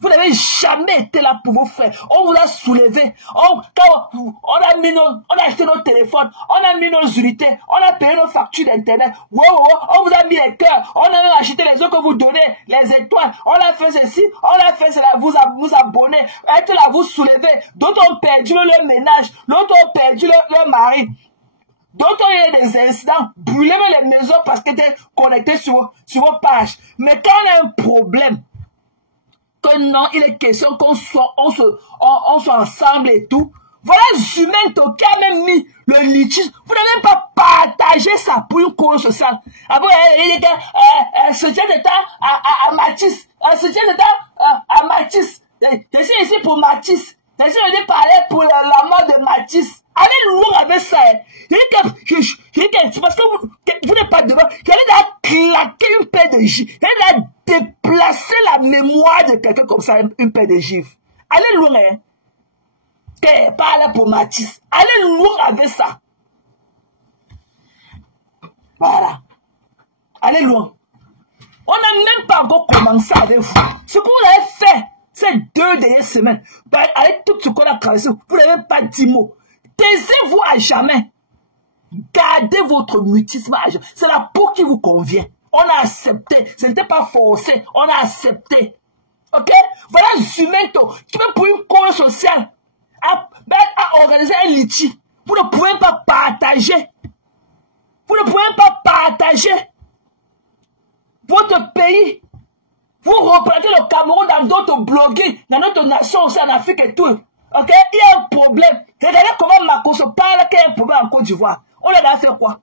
Vous n'avez jamais été là pour vos frères. On vous a soulevé. On a acheté nos téléphones. On a mis nos unités. On a payé nos factures d'internet. On vous a mis les cœurs. On a même acheté les autres que vous donnez, les étoiles. On a fait ceci. On a fait cela. Vous abonnez. Être là, vous soulevez. D'autres ont perdu leur ménage. D'autres ont perdu leur mari. D'autres ont eu des incidents. Brûlez les maisons parce qu'ils étaient connectés sur vos pages. Mais quand on a un problème, que non, il est question qu'on soit ensemble et tout. Voilà Zumento qui a même mis le litige. Vous n'avez même pas partagé ça pour une cause sociale. Après, il dit que soutien d'État à Matisse. Soutien d'État à Matisse. Je suis ici pour Matisse. Je suis venu parler pour la mort de Matisse. Allez loin avec ça. Parce que vous n'êtes pas devant. J'allais là claquer une paire de gifs. J'allais là déplacer la mémoire de quelqu'un comme ça, une paire de gifs. Allez loin, hein. Parlez pour Matisse. Allez loin avec ça. Voilà. Allez loin. On n'a même pas encore commencé avec vous. Ce que vous avez fait ces 2 dernières semaines, avec tout ce qu'on a traversé, vous n'avez pas dit mot. Taisez-vous à jamais. Gardez votre mutisme à jamais. C'est la peau qui vous convient. On a accepté. Ce n'était pas forcé. On a accepté. Ok? Voilà Zumento qui va pour une cause sociale à organiser un litige. Vous ne pouvez pas partager. Vous ne pouvez pas partager votre pays. Vous représentez le Cameroun dans d'autres blogging, dans notre nation aussi en Afrique et tout. Ok? Il y a un problème. Regardez comment Macron se parle qu'il y a un problème en Côte d'Ivoire. On lui a fait quoi?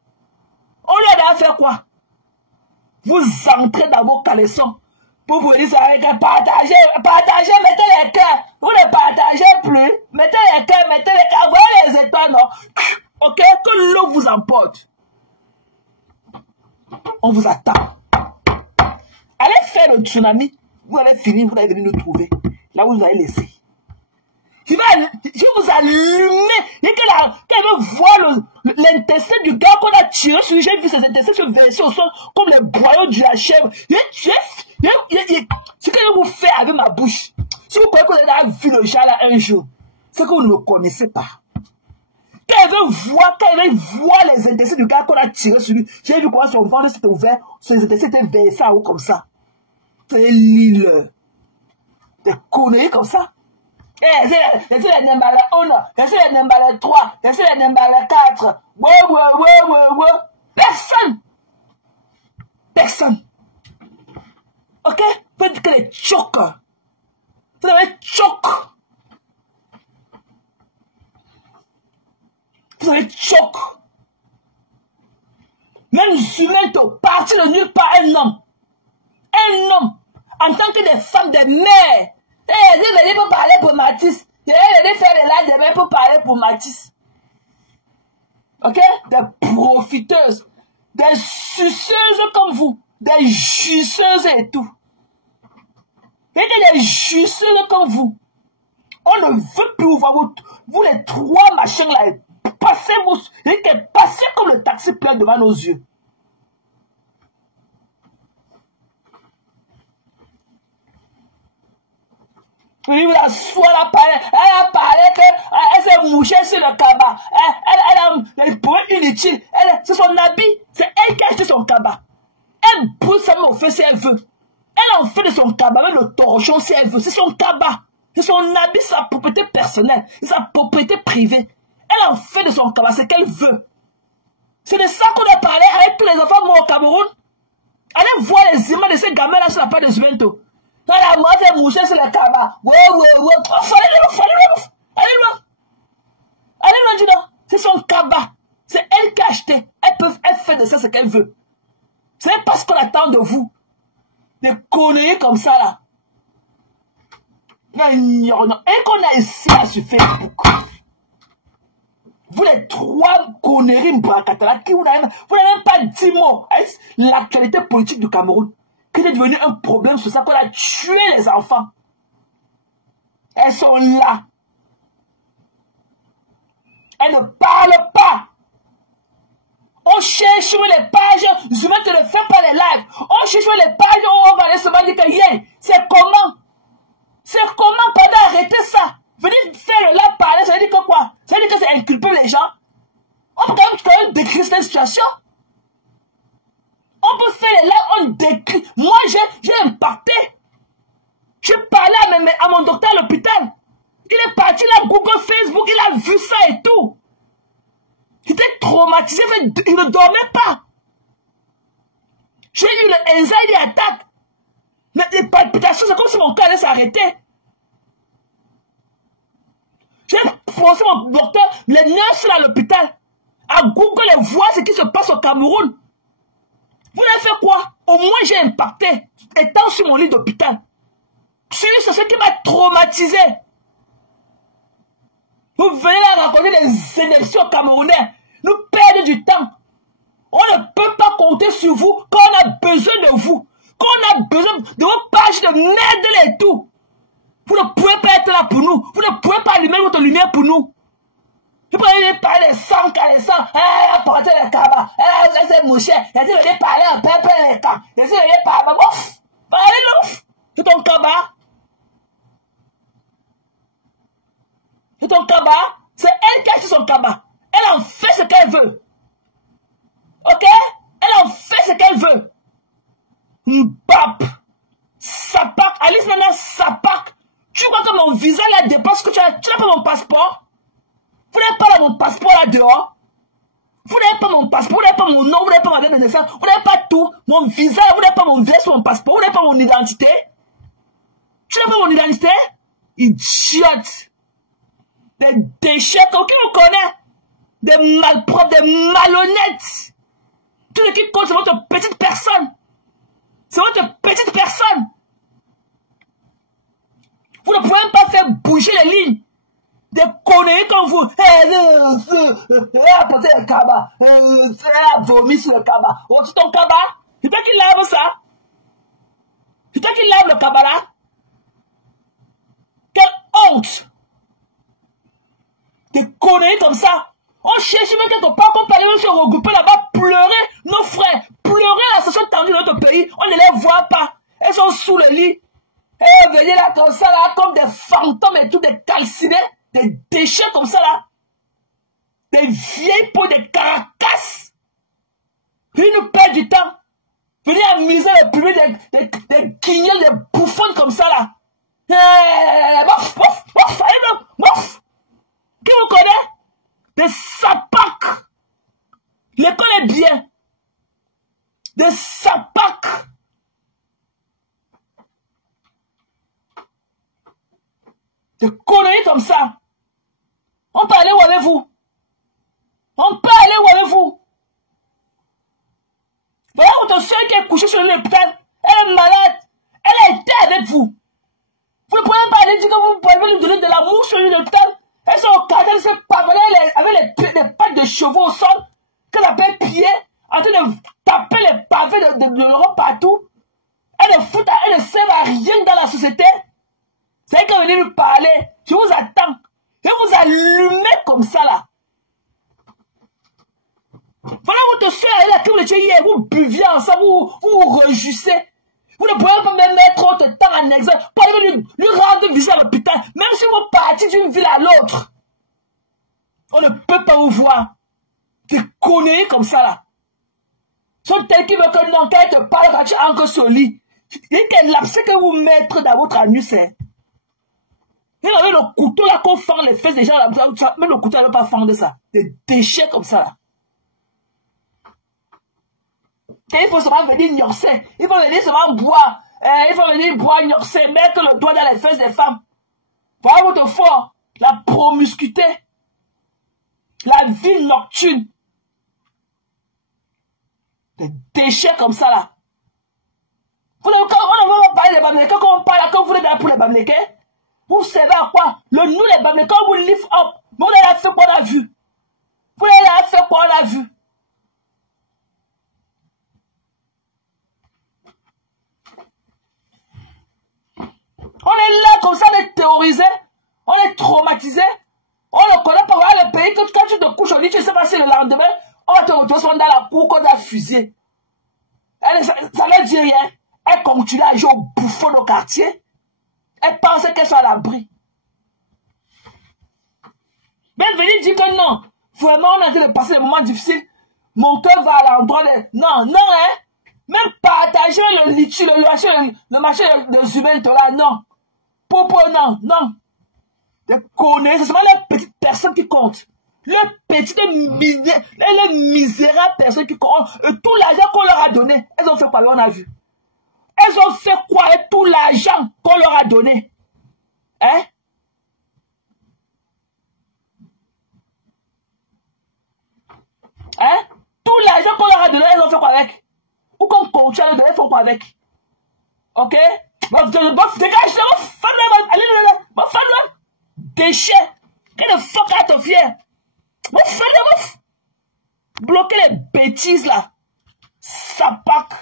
On lui a fait quoi? Vous entrez dans vos caleçons pour vous dire partagez, mettez les cœurs. Vous ne partagez plus. Mettez les cœurs, voyez les étoiles, non? Ok? Que l'eau vous emporte. On vous attend. Allez faire le tsunami. Vous allez finir, vous allez venir nous trouver. Là où vous allez laisser. Je vais vous allumer. Et quand il veut voir l'intestin du gars qu'on a tiré sur lui, j'ai vu ses intestins se verser au sol comme les boyaux de la chèvre. Ce que je vous fais avec ma bouche. Si vous croyez que vous avez vu le genre là un jour, c'est que vous ne me connaissez pas. Quand il veut voir les intestins du gars qu'on a tiré sur lui, j'ai vu comment son ventre s'était ouvert, ses intestins étaient versés en haut comme ça. C'est l'île. Des conneries comme ça. Je suis le numéro 1, je suis le numéro 3, je suis le numéro 4. Personne. Personne. Ok? Faites que les chocs. Vous avez choc. Vous avez choc. Même Zumento, parti de nulle part, un homme. en tant que des femmes, des mères. Et ils venaient pour parler pour Matisse. Ils venaient faire les lives demain pour parler pour Matisse. Ok? Des profiteuses, des suceuses comme vous, des jusseuses et tout. Et des jusseuses comme vous. On ne veut plus vous voir, vous les trois machins là, passez comme le taxi plein devant nos yeux. Oui, la soie, elle a parlé qu'elle s'est mouchée sur le cabas. Elle a des points inutiles. C'est son habit. C'est elle qui a acheté son cabas. Elle brûle sa main au feu si elle veut. Elle en fait de son cabas, même le torchon si elle veut. C'est son cabas. C'est son habit, sa propriété personnelle. C'est sa propriété privée. Elle en fait de son cabas ce qu'elle veut. C'est de ça qu'on a parlé avec tous les enfants morts au Cameroun. Allez voir les images de ces gamins-là sur la page de Zuento. Quand la mort s'est mouchée sur le cabas. Ouais. Allez loin, dis donc. C'est son cabas. C'est elle qui a acheté. Elle fait de ça ce qu'elle veut. C'est parce qu'on attend de vous. Des conneries comme ça, là. Et qu'on a ici là sur Facebook. Vous les trois conneries bracatala qui vous n'avez même pas dit mot. L'actualité politique du Cameroun. Qui est devenu un problème sur ça qu'on a tué les enfants. Elles sont là. Elles ne parlent pas. On cherche les pages, je vais te le faire par les lives. On cherche les pages où on va aller se dire que yeah, c'est comment? C'est comment pendant arrêter ça? Venir faire le live parler, ça veut dire que quoi? Ça veut dire que c'est inculper les gens. On peut quand même décrire cette situation. On peut faire les lives, on décrit. Moi, j'ai impacté. Je parlais à mon docteur à l'hôpital. Il est parti là, Google, Facebook, il a vu ça et tout. Il était traumatisé, il ne dormait pas. J'ai eu le anxiety attack. Les palpitations, c'est comme si mon cœur allait s'arrêter. J'ai forcé mon docteur, les nurses à l'hôpital, à Google et voir ce qui se passe au Cameroun. Vous avez fait quoi? Au moins j'ai impacté, étant sur mon lit d'hôpital. C'est ce qui m'a traumatisé. Vous venez là raconter des élections camerounaises. Nous perdons du temps. On ne peut pas compter sur vous quand on a besoin de vous. Quand on a besoin de vos pages de merde et tout. Vous ne pouvez pas être là pour nous. Vous ne pouvez pas allumer votre lumière pour nous. Vous pouvez parler des sangs, elle a porté le cabas, elle s'est mouchée, elle dit de parler un peu les camps, elle dit de parler, ouf, allez ouf, c'est ton cabas. C'est ton cabas, c'est elle qui a acheté son cabas. Elle en fait ce qu'elle veut. Ok? Elle en fait ce qu'elle veut. Mbap, Sapak, Alice Nana Sapak, tu crois que mon visa là dépense que tu n'as pas mon passeport? Vous n'avez pas mon passeport là dehors. Vous n'avez pas mon passeport, vous n'avez pas mon nom, vous n'avez pas ma date de naissance, vous n'avez pas tout. Mon visa, vous n'avez pas mon visa sur mon passeport, vous n'avez pas mon identité. Tu n'as pas mon identité? Idiote. Des déchets, qui vous connaît? Des malpropres, des malhonnêtes. Tout ce qui compte, c'est votre petite personne. C'est votre petite personne. Vous ne pouvez même pas faire bouger les lignes. Des conneries comme vous. Elle a posé le cabas. Elle a vomi sur le cabas. Oh, c'est ton cabas? C'est toi qui lave ça? C'est toi qui lave le cabas là? Quelle honte! Des conneries comme ça. On cherche même quelque part qu'on peut aller se regrouper là-bas, pleurer nos frères, pleurer la situation tendue de notre pays. On ne les voit pas. Elles sont sous le lit. Elles venaient là comme ça, là, comme des fantômes et tout, des calcinés, des déchets comme ça là. Des vieilles peaux, des caracasses. Ils nous perdent du temps. Venez amuser le public des guignols, des bouffons comme ça là. Bof, bof, bof, allez, bof. Qui vous connaît? Des sapacs. L'école est bien. Des sapacs. Des conneries comme ça. On peut aller où avec vous? On peut aller où avec vous? Voilà votre soeur qui est couchée sur l'hôpital. Elle est malade. Elle été avec vous. Vous ne pouvez pas aller dire que vous pouvez lui donner de l'amour sur lui de temps. Elles sont au caractère de se pavaner avec les pattes de chevaux au sol, qu'elle appelle pied, en train de taper les pavés de l'Europe partout. Elle ne sert à rien dans la société. C'est elle qui est venue nous parler. Je vous attends. Je vous allumer comme ça là. Voilà votre soeur, elle a qui vous étiez hier, vous buviez ensemble, vous vous réjouissez. Vous ne pouvez pas même mettre autre temps en exemple pour lui rendre visite à l'hôpital, même si vous partez d'une ville à l'autre. On ne peut pas vous voir. Des conneries comme ça là. Sont tels qui veulent que non, qu'elle te parle quand tu es encore sur le lit. Il y a quel lapse que vous mettez dans votre anus, hein. Il y a le couteau là qu'on fend les fesses des gens là, même le couteau ne va pas fendre ça. Des déchets comme ça là. Et il faut seulement venir gnorcer. Il faut venir seulement boire. Il faut venir boire, gnorcer, mettre le doigt dans les fesses des femmes. Voilà votre foi. La promiscuité. La vie nocturne. Des déchets comme ça là. Vous ne voulez pas parler des Bamileke quand on parle, quand vous êtes là pour les Bamileke. Vous savez à quoi? Nous les Bamileke, on vous lift up. Mais vous avez fait quoi on a vu? Vous avez fait quoi on a vu? On est là comme ça, on est terrorisé, on est traumatisé, on ne connaît pas voilà, le pays. Quand tu te couches au lit, tu ne sais pas si le lendemain, on va te retrouver dans la cour qu'on a fusillé. Ça ne dit rien. Elle continue à jouer au bouffon au quartier. Elle pense qu'elle soit à l'abri. Même venir dire que non, vraiment on a de passer des moments difficiles. Mon cœur va à l'endroit de... Non, non, hein. Même partager le litu, le marché des humains, là, non. Popo, non, non. Des conneries, c'est seulement les petites personnes qui comptent. Les petites misérables personnes qui comptent. Et tout l'argent qu'on leur a donné, elles ont fait quoi, on a vu. Elles ont fait quoi avec tout l'argent qu'on leur a donné? Hein? Hein? Tout l'argent qu'on leur a donné, elles ont fait quoi avec? Ou comme coach, elles ont fait quoi avec? Ok? Déchets. Get the fuck out of here. Bloquez les bêtises là. Sapac.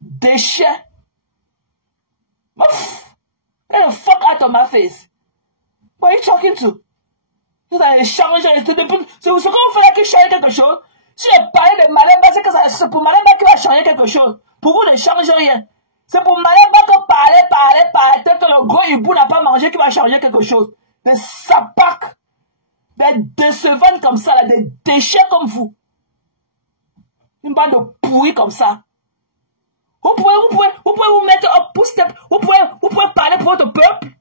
Déchets. Get the fuck out of my face. What are you talking to? Vous allez changer. C'est ce qu'on fait là qui change quelque chose. Si je parlais de Malemba, c'est pour Malemba qui va changer quelque chose. Pour vous, ne changez rien. C'est pour Malemba que parler, tel que le gros hibou n'a pas mangé qui va changer quelque chose. Des sapacs, des décevants comme ça, là, des déchets comme vous. Une bande de pourris comme ça. Vous pouvez vous mettre un pouce-step. Vous pouvez parler pour votre peuple.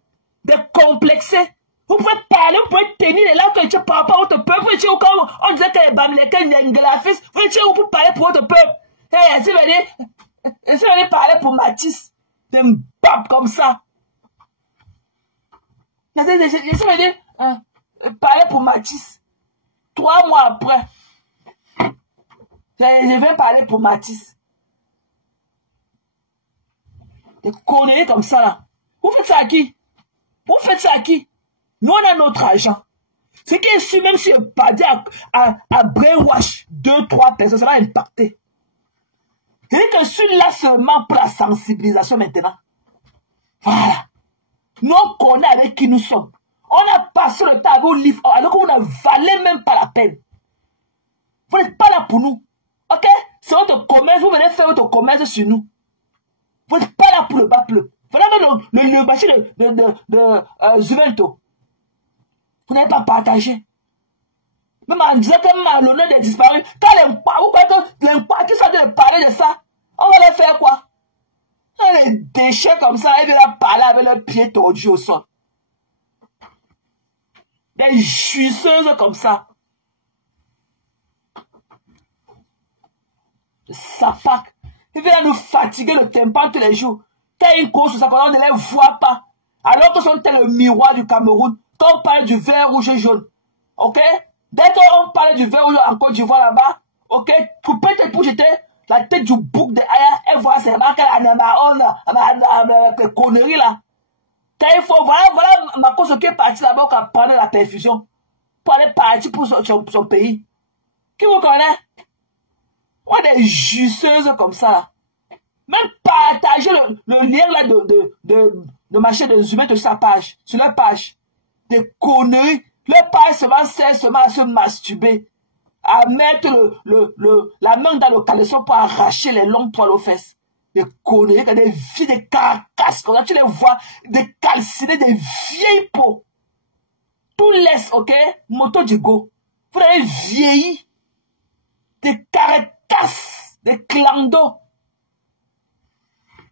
Des complexés. Vous pouvez parler, vous pouvez tenir les langues que tu parles pas votre peuple. Vous dites, on disait que les Bamileke n'englafissent. Vous dites, vous pouvez parler pour votre peuple. Et si vous venez parler pour Matisse, des mbap comme ça. Si vous venez parler pour Matisse, 3 mois après, je vais parler pour Matisse. Des conneries comme ça là. Vous faites ça à qui? Vous faites ça à qui? Nous, on a notre argent. Ce qui est sûr, même si je parle à brainwash 2-3 personnes, ça va impacter. Et que celui-là seulement pour la sensibilisation maintenant. Voilà. Nous, on connaît avec qui nous sommes. On a passé le temps à vous livre, alors que vous ne valez même pas la peine. Vous n'êtes pas là pour nous. Ok? C'est votre commerce, vous venez faire votre commerce sur nous. Vous n'êtes pas là pour le bas-pleu. Voilà le marché de Zumento. Vous n'avez pas partagé. Même en disant que l'honneur des disparus, quand vous croyez que l'impact qui sont de parler de ça, on va les faire quoi? Les déchets comme ça, ils viennent parler avec leurs pieds tordus au sol. Des jouisseuses comme ça. Des sapacs. Ils viennent nous fatiguer le tympan tous les jours. Quand ils courent sur ça, on ne les voit pas. Alors que sont le miroir du Cameroun. Quand on parle du vert, rouge et jaune, ok? Dès qu'on parle du vert rouge en Côte d'Ivoire là-bas, ok? Coupez tes pour jeter la tête du bouc de Aya, elle voit ses marques, les conneries là. Quand il faut, voilà ma cause qui est partie là-bas pour prendre la perfusion. Pour aller partir pour son pays. Qui vous connaît? On a des jusseuses comme ça là. Même partager le lien là de machin des humains de sa page, sur leur page. Des conneries. Leur page sert seulement à se masturber. À mettre la main dans le caleçon pour arracher les longs poils aux fesses. Des conneries, des vies, des carcasses, comme ça, tu les vois, des calcinés, des vieilles peaux. Tout laisse, ok? Moto du go. Vous avez vieilli. Des carcasses, des clandos.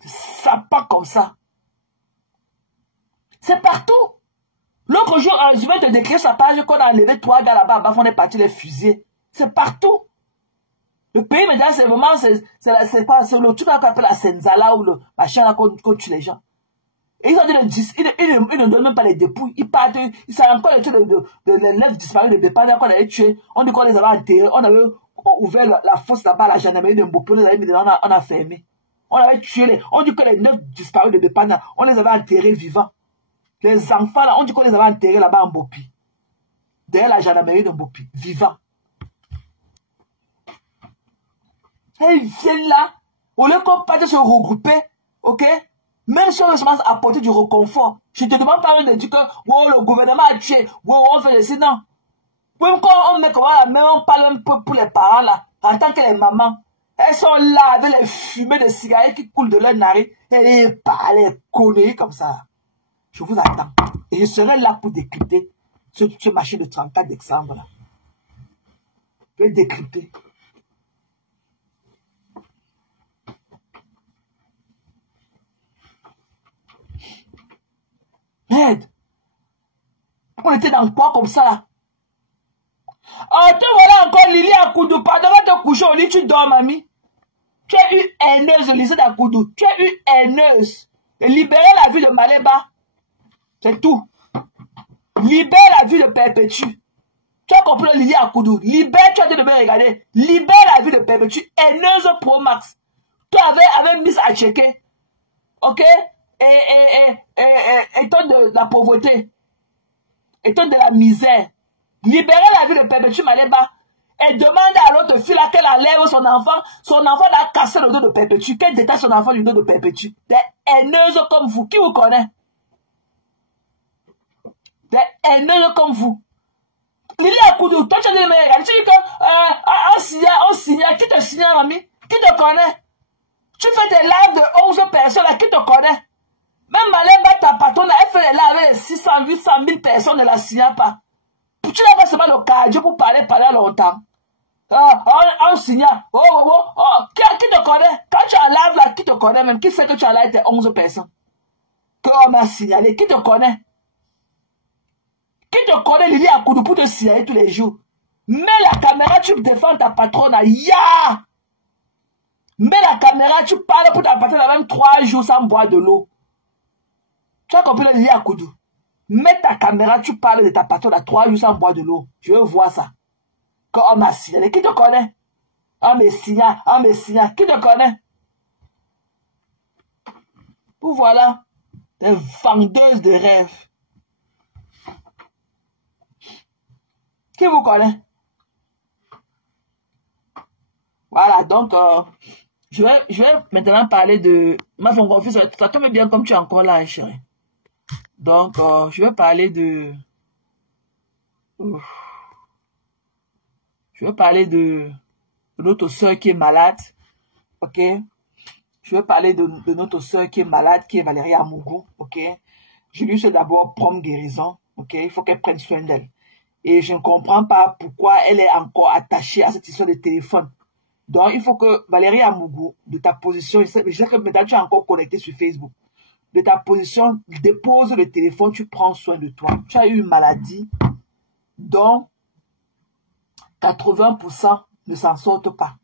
Ça part comme ça. C'est partout. L'autre jour, je vais te décrire sa page qu'on a enlevé 3 gars là-bas, on est parti les fusiller. C'est partout. Le pays, maintenant, c'est vraiment, c'est quoi, c'est le truc qu'on appelle la Senzala ou le machin là qu'on tue les gens. Et ils ont dit ils ne donnent même pas les dépouilles. Ils partent, c'est encore le truc de l'élève disparu de Bépanda qu'on avait tué. On dit qu'on les avait enterrés. On avait ouvert la fosse là-bas à la gendarmerie de Mbopé, on les avait mis dedans, on a fermé. On avait tué on dit que les 9 disparus de Bépanda, on les avait enterrés vivants. Les enfants là, on dit qu'on les avait enterrés là-bas en Bopi. Derrière la gendarmerie de Bopi, vivants. Et ils viennent là, au lieu qu'on parte se regrouper, ok? Même si on veut seulement apporter du réconfort, je te demande pas de dire que wow, le gouvernement a tué, wow, on fait ceci, non. Même quand on met comment la main, on parle un peu pour les parents là, en tant que les mamans. Elles sont là avec les fumées de cigarettes qui coulent de leur narine, et elles parlent, les conneries comme ça. Je vous attends. Et je serai là pour décrypter ce marché de 34 décembre là. Je vais décrypter. Merde. On était dans quoi comme ça là? Oh, te voilà encore Lily Akoudou. Pendant que tu te couches au lit, tu dors, mamie. Tu as eu haineuse, Lysette Akoudou. Tu as eu haineuse. Et libérer la vie de Maléba. C'est tout. Libère la vie de Perpétue. Tu as compris le Lily Akoudou. Libère, tu as dit de me regarder. Libère la vie de Perpétue. Haineuse Pro Max. Tu avais mis à checker. Ok? Et toi de la pauvreté. Et toi de la misère. Libérez la vie de Perpétue Maléba. Et demande à l'autre fille là qu'elle enlève son enfant. Son enfant a cassé le dos de Perpétue. Qu'elle détache son enfant du dos de Perpétue. Des haineuses comme vous. Qui vous connaît? Des haineuses comme vous. Lily Akoudou, toi tu as dit de me regarder. Tu dis que on signale. Qui te signale, mamie? Qui te connaît? Tu fais des lives de 11 personnes là. Qui te connaît? Même Maléba, ta patronne, elle fait des lives avec 600, 800 000 personnes, ne la signale pas. Tu n'as pas seulement le cardio pour parler longtemps. On signale. Qui te connaît? Quand tu as live là, qui te connaît même? Qui sait que tu as live tes 11 personnes? Qu'on a signalé. Qui te connaît? Qui te connaît, Lily Akoudou, pour te signaler tous les jours? Mets la caméra, tu défends ta patronne. Ya! Mets la caméra, tu parles pour ta patronne même 3 jours sans boire de l'eau. Tu as compris le Lily Akoudou? Mets ta caméra, tu parles de ta patronne à 3 jours sans boire de l'eau. Je veux voir ça. Quand on m'a signalé, qui te connaît? On me signale, qui te connaît? Vous voilà, des vendeuses de rêves. Qui vous connaît? Voilà, donc, je vais maintenant parler de... Ma son conflit, ça tombe bien comme tu es encore là, chérie. Donc, je vais parler de... Je vais parler de notre soeur qui est malade. Ok? Je vais parler de notre soeur qui est malade, qui est Valérie Amougou. Ok? Je lui souhaite d'abord prompte guérison. Ok? Il faut qu'elle prenne soin d'elle. Et je ne comprends pas pourquoi elle est encore attachée à cette histoire de téléphone. Donc, il faut que Valérie Amougou, de ta position, je sais que maintenant tu es encore connecté sur Facebook. De ta position, dépose le téléphone, tu prends soin de toi. Tu as eu une maladie dont 80% ne s'en sortent pas.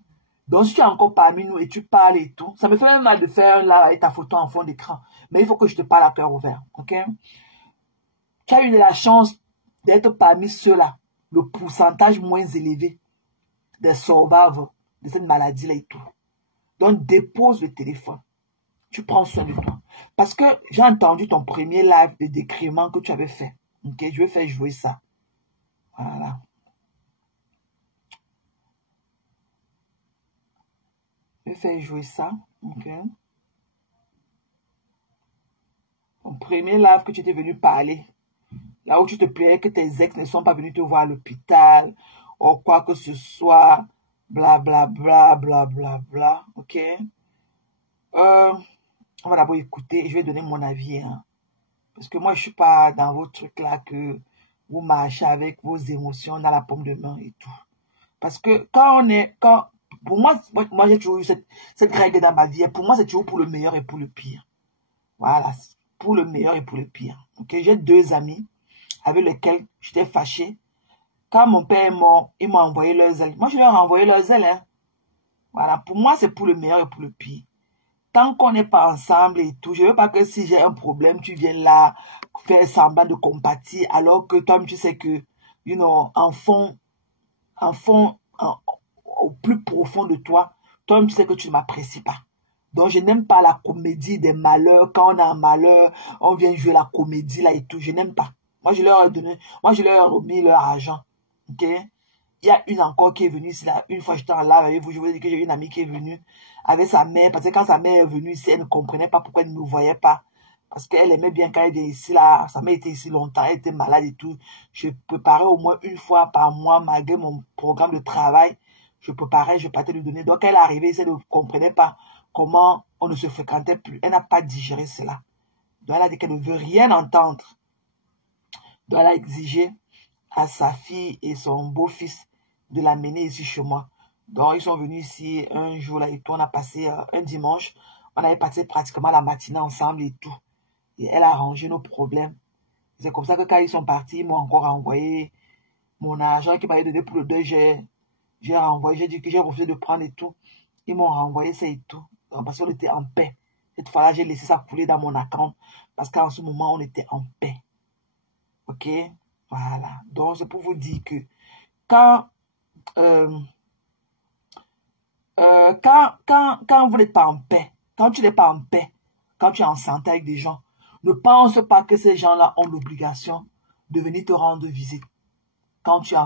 Donc, si tu es encore parmi nous et tu parles et tout, ça me fait même mal de faire là avec ta photo en fond d'écran. Mais il faut que je te parle à cœur ouvert. Ok? Tu as eu de la chance d'être parmi ceux-là, le pourcentage moins élevé des survivors de cette maladie-là et tout. Donc, dépose le téléphone. Tu prends soin de toi. Parce que j'ai entendu ton premier live de décriement que tu avais fait. Ok, je vais faire jouer ça. Voilà. Je vais faire jouer ça. Ok. Ton premier live que tu étais venu parler. Là où tu te plairais que tes ex ne sont pas venus te voir à l'hôpital. Ou quoi que ce soit. Bla bla bla bla bla bla. Ok. On va d'abord écouter. Je vais donner mon avis. Hein. Parce que moi, je ne suis pas dans vos trucs là que vous marchez avec vos émotions dans la paume de main et tout. Parce que pour moi j'ai toujours eu cette règle dans ma vie. Pour moi, c'est toujours pour le meilleur et pour le pire. Voilà. Pour le meilleur et pour le pire. Ok. J'ai 2 amis avec lesquels j'étais fâché. Quand mon père est mort, ils m'ont envoyé leurs ailes. Moi, je leur ai envoyé leurs ailes. Hein. Voilà. Pour moi, c'est pour le meilleur et pour le pire. Tant qu'on n'est pas ensemble et tout, je ne veux pas que si j'ai un problème, tu viennes là faire semblant de compatir, alors que toi, tu sais que, you know, en fond, au plus profond de toi, toi, tu sais que tu ne m'apprécies pas. Donc, je n'aime pas la comédie des malheurs. Quand on a un malheur, on vient jouer la comédie là et tout. Je n'aime pas. Moi, je leur ai remis leur argent. Ok? Il y a une encore qui est venue ici là. Une fois, j'étais en live avec vous. Je vous ai dit que j'ai une amie qui est venue avec sa mère. Parce que quand sa mère est venue ici, elle ne comprenait pas pourquoi elle ne me voyait pas. Parce qu'elle aimait bien quand elle était ici là. Sa mère était ici longtemps. Elle était malade et tout. Je préparais au moins une fois par mois, malgré mon programme de travail. Je préparais, je partais lui donner. Donc, elle est arrivée ici, elle ne comprenait pas comment on ne se fréquentait plus. Elle n'a pas digéré cela. Donc, elle a dit qu'elle ne veut rien entendre. Donc, elle a exigé à sa fille et son beau-fils de l'amener ici chez moi. Donc, ils sont venus ici un jour là et tout. On a passé un dimanche. On avait passé pratiquement la matinée ensemble et tout. Et elle a arrangé nos problèmes. C'est comme ça que quand ils sont partis, ils m'ont encore envoyé mon argent qu'ils m'avaient donné pour le deuil. J'ai renvoyé, j'ai dit que j'ai refusé de prendre et tout. Ils m'ont renvoyé ça et tout. Donc, parce qu'on était en paix. Cette fois-là, j'ai laissé ça couler dans mon account. Parce qu'en ce moment, on était en paix. Ok? Voilà. Donc, c'est pour vous dire que quand vous n'êtes pas en paix, quand tu n'es pas en paix, quand tu es en santé avec des gens, ne pense pas que ces gens-là ont l'obligation de venir te rendre visite. Quand tu es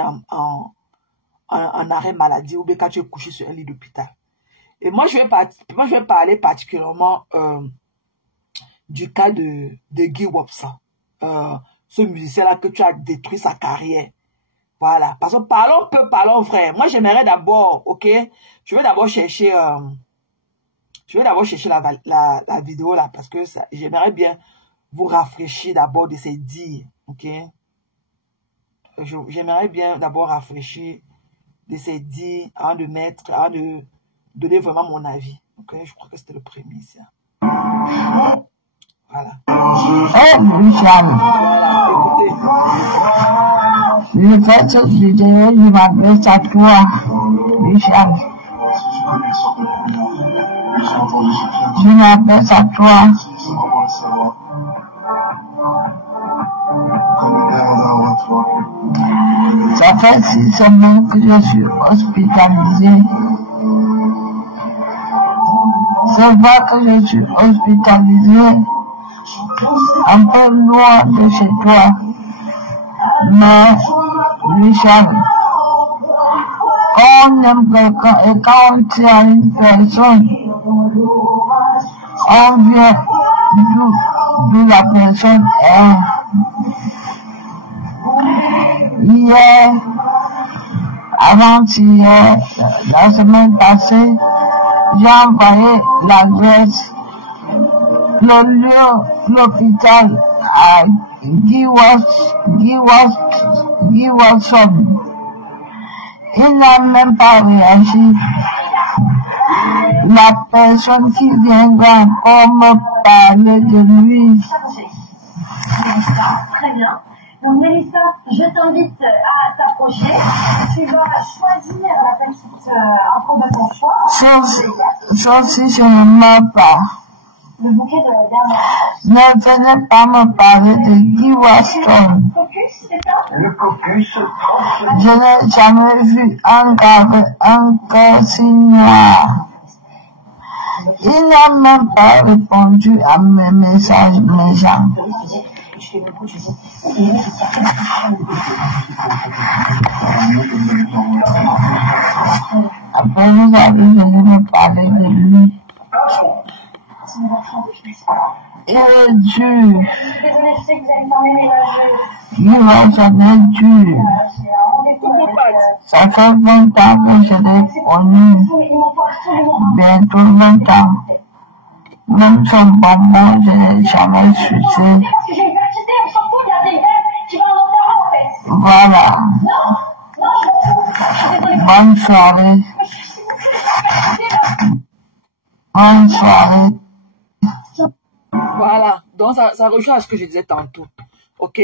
en arrêt maladie ou bien quand tu es couché sur un lit d'hôpital. Et moi, je vais parler particulièrement du cas de Guy Wopsa. Ce musicien-là que tu as détruit sa carrière. Voilà. Parce que parlons peu, parlons vrai. Moi, j'aimerais d'abord, ok, je vais d'abord chercher la vidéo là, parce que j'aimerais bien vous rafraîchir d'abord de ces dires, ok. J'aimerais bien d'abord rafraîchir de ces dires avant de donner vraiment mon avis. Ok, je crois que c'était le premier, ça. Voilà. Michel. Voilà, écoutez. Le fait que vidéo, il m'adresse à toi, Michel. Je m'adresse à toi. Ça fait 6 semaines que je suis hospitalisé. C'est vrai que je suis hospitalisé un peu loin de chez toi. Mais, Michel, quand on aime quelqu'un et quand on tient une personne, on vient d'où la personne est. Hier, avant-hier, la semaine passée, j'ai envoyé l'adresse, le lieu, l'hôpital à Guy Watson. Il n'a même pas réagi. La personne qui viendra encore me parler de lui. Très bien. Donc Mélissa, je t'invite à t'approcher. Tu vas choisir la petite info de ton choix. Sauf si je ne meurs pas. Le bouquet de la dernière. Ne venez pas me parler de Guy Watson. Le caucus, c'est ça? Le caucus. Je n'ai jamais vu un gars avec un cœur si noir. Il n'a même pas répondu à mes messages méchants. Après, vous avez venu me parler de lui. Il est dur. Il va jamais dur. Ça fait 20 ans que je l'ai connu. Bientôt 20 ans. Même son bonbon, je n'ai jamais sucé. Voilà. Bonne soirée. Bonne soirée. Voilà, donc ça rejoint à ce que je disais tantôt, ok?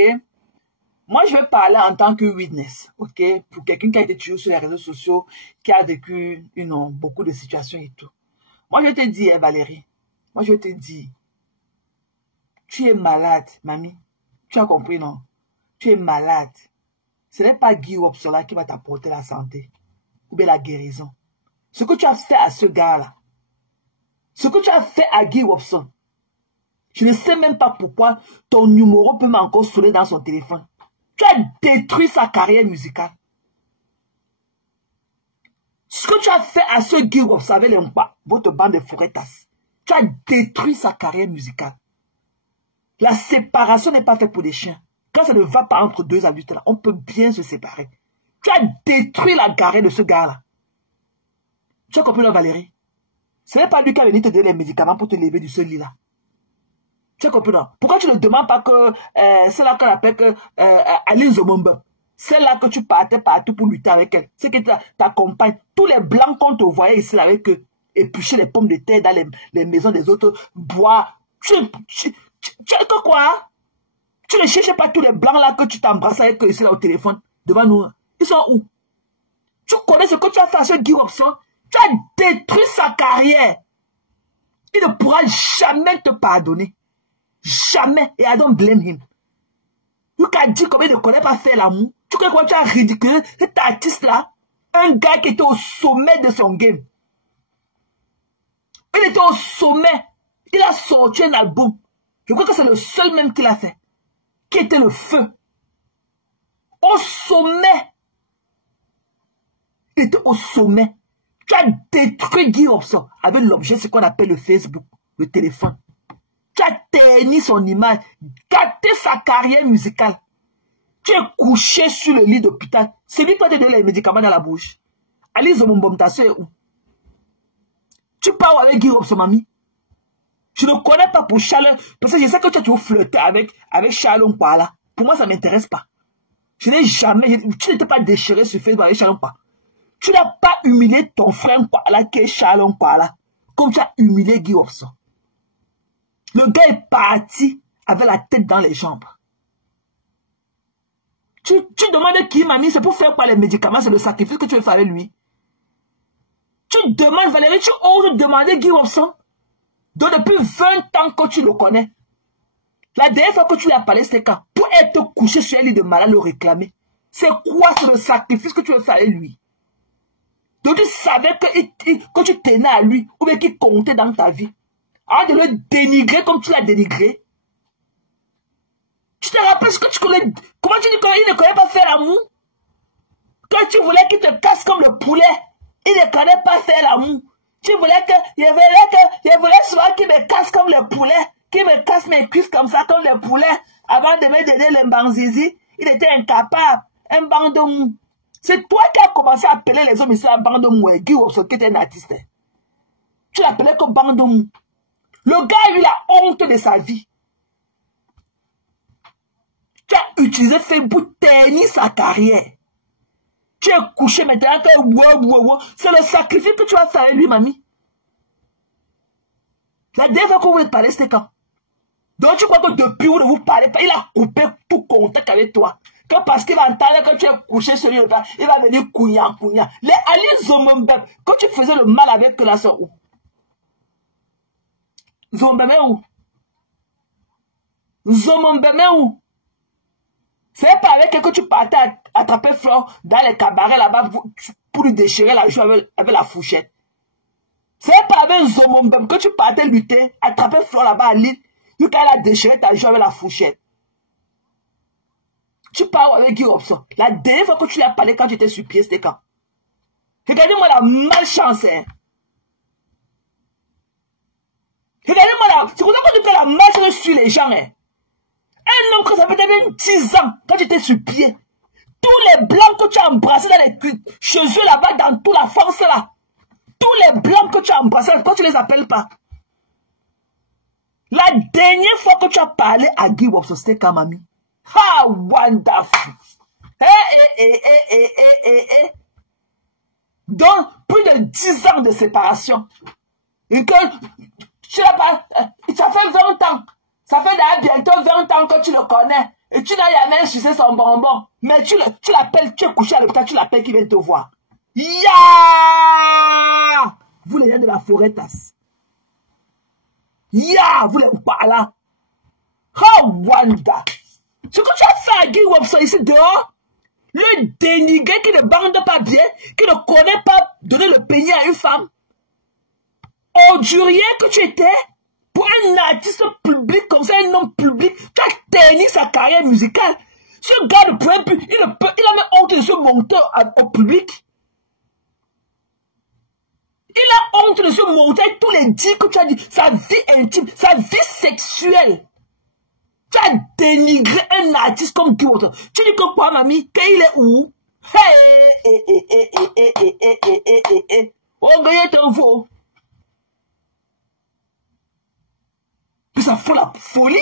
Moi, je vais parler en tant que witness, ok? Pour quelqu'un qui a été toujours sur les réseaux sociaux, qui a vécu beaucoup de situations et tout. Moi, je te dis, Valérie, moi, je te dis, tu es malade, mamie. Tu as compris, non? Tu es malade. Ce n'est pas Guy Wopsola qui va t'apporter la santé ou bien la guérison. Ce que tu as fait à ce gars-là, ce que tu as fait à Guy Wopson, je ne sais même pas pourquoi ton numéro peut encore sonner dans son téléphone. Tu as détruit sa carrière musicale. Ce que tu as fait à ce Guy Wopson avec les Mpa, votre bande de forêtas, tu as détruit sa carrière musicale. La séparation n'est pas faite pour des chiens. Quand ça ne va pas entre deux adultes, là, on peut bien se séparer. Tu as détruit la carrière de ce gars-là. Tu as compris, Valérie? Ce n'est pas lui qui a venu te donner les médicaments pour te lever du seul lit-là. Tu as compris, non? Pourquoi tu ne demandes pas que c'est là qu'on appelle que Aline Zomombe, c'est là que tu partais partout pour lutter avec elle. C'est que ta compagne, tous les blancs qu'on te voyait ici avec eux, éplucher les pommes de terre dans les maisons des autres, boire. Tu que quoi? Tu ne cherches pas tous les blancs là que tu t'embrasses avec eux ici là, au téléphone devant nous. Ils sont où? Tu connais ce que tu as fait à ce Guy Wopson? Tu as détruit sa carrière. Il ne pourra jamais te pardonner. Jamais. Et I don't blame him. Tu as dit comment il ne connaît pas faire l'amour. Tu crois que tu as ridiculé cet artiste-là? Un gars qui était au sommet de son game. Il était au sommet. Il a sorti un album. Je crois que c'est le seul même qu'il a fait. Qui était le feu. Au sommet. Il était au sommet. Tu as détruit Guy Wopson avec l'objet, ce qu'on appelle le Facebook, le téléphone. Tu as terni son image, gâté sa carrière musicale. Tu es couché sur le lit d'hôpital. C'est lui qui te donne les médicaments dans la bouche. Alice Zomombom, ta soeur est où? Tu parles avec Guy Wopson, mamie? Je ne connais pas pour Charles, parce que je sais que tu as toujours flirté avec Charles Mpala. Pour moi, ça ne m'intéresse pas. Je n'ai jamais, tu n'étais pas déchiré sur Facebook avec Charles Mpala. Tu n'as pas humilié ton frère Mpala qui est Charles Mpala, comme tu as humilié Guy Wopson. Le gars est parti avec la tête dans les jambes. Tu demandes qui, mamie, c'est pour faire quoi les médicaments, c'est le sacrifice que tu veux faire avec lui. Tu demandes, Valérie, tu oses demander Guy Wopson. Donc depuis 20 ans que tu le connais. La dernière fois que tu lui as parlé, c'était quand? Pour être couché sur un lit de malade, le réclamer. C'est quoi le sacrifice que tu veux faire avec lui? Donc tu savais que tu tenais à lui, ou bien qu'il comptait dans ta vie. Avant de le dénigrer comme tu l'as dénigré. Tu te rappelles ce que tu connais? Comment tu dis qu'il ne connaît pas faire l'amour? Quand tu voulais qu'il te casse comme le poulet, il ne connaît pas faire l'amour. Tu voulais je voulais souvent qu'il me casse comme le poulet, qu'il me casse mes cuisses comme ça, comme le poulet, avant de me donner le banzizi. Il était incapable. Un bandom. C'est toi qui as commencé à appeler les hommes ici à bandom, Guy Wopson, qui était un artiste. Tu l'appelais comme bandom. Le gars a eu la honte de sa vie. Tu as utilisé Facebook, terni sa carrière. Tu es couché maintenant, c'est le sacrifice que tu vas faire avec lui, mamie. La dernière fois que vous êtes parlé, c'était quand? Donc tu crois que depuis vous ne vous parlez pas, il a coupé tout contact avec toi. Que parce qu'il va entendre que tu es couché sur lui, il va venir couillant. Les alliés Zomombeb, quand tu faisais le mal avec la soeur, où? Zomombeb où? C'est pas avec elle que tu partais attraper Flore dans les cabarets là-bas pour lui déchirer la joue avec la fourchette. C'est pas avec Zomombem que tu partais lutter, attraper Flore là-bas à Lille, vu qu'elle a déchiré ta joue avec la fourchette. Tu parles avec Guy Robson. La dernière fois que tu l'as parlé quand tu étais sur pied, c'était quand? Regardez-moi la malchance, hein. Regardez-moi là, c'est pour ça que tu fais la malchance sur les gens, hein. Un homme que ça fait peut-être 10 ans, quand tu étais sur pied, tous les blancs que tu as embrassés dans les chez eux là-bas, dans toute la France là, tous les blancs que tu as embrassés, quand tu les appelles pas. La dernière fois que tu as parlé à Guy Robson, c'était quand, mamie? Ah, wonderful! Donc, plus de 10 ans de séparation. Et que tu n'as pas, ça fait 20 ans. Ça fait bientôt 20 ans que tu le connais. Et tu n'as jamais sucé son bonbon. Mais tu l'appelles, tu es couché à l'hôpital, tu l'appelles qui vient te voir. Ya! Vous les gens de la forêt tasse. Ya! Vous les là. Oh, Wanda! Ce que tu as fait à Guy Robson ici dehors, le dénigrer qui ne bande pas bien, qui ne connaît pas donner le peignet à une femme, ordurier que tu étais, pour un artiste public comme ça, un homme public, tu as terni sa carrière musicale. Ce gars ne pourrait plus, il a même honte de se monter au public. Il a honte de se monter avec tous les dits que tu as dit, sa vie intime, sa vie sexuelle. Tu as dénigré un artiste comme Guy Robson. Tu dis que quoi, mamie? Qu'il est où? Oh, gagnez ton faux. Puis ça fout la folie.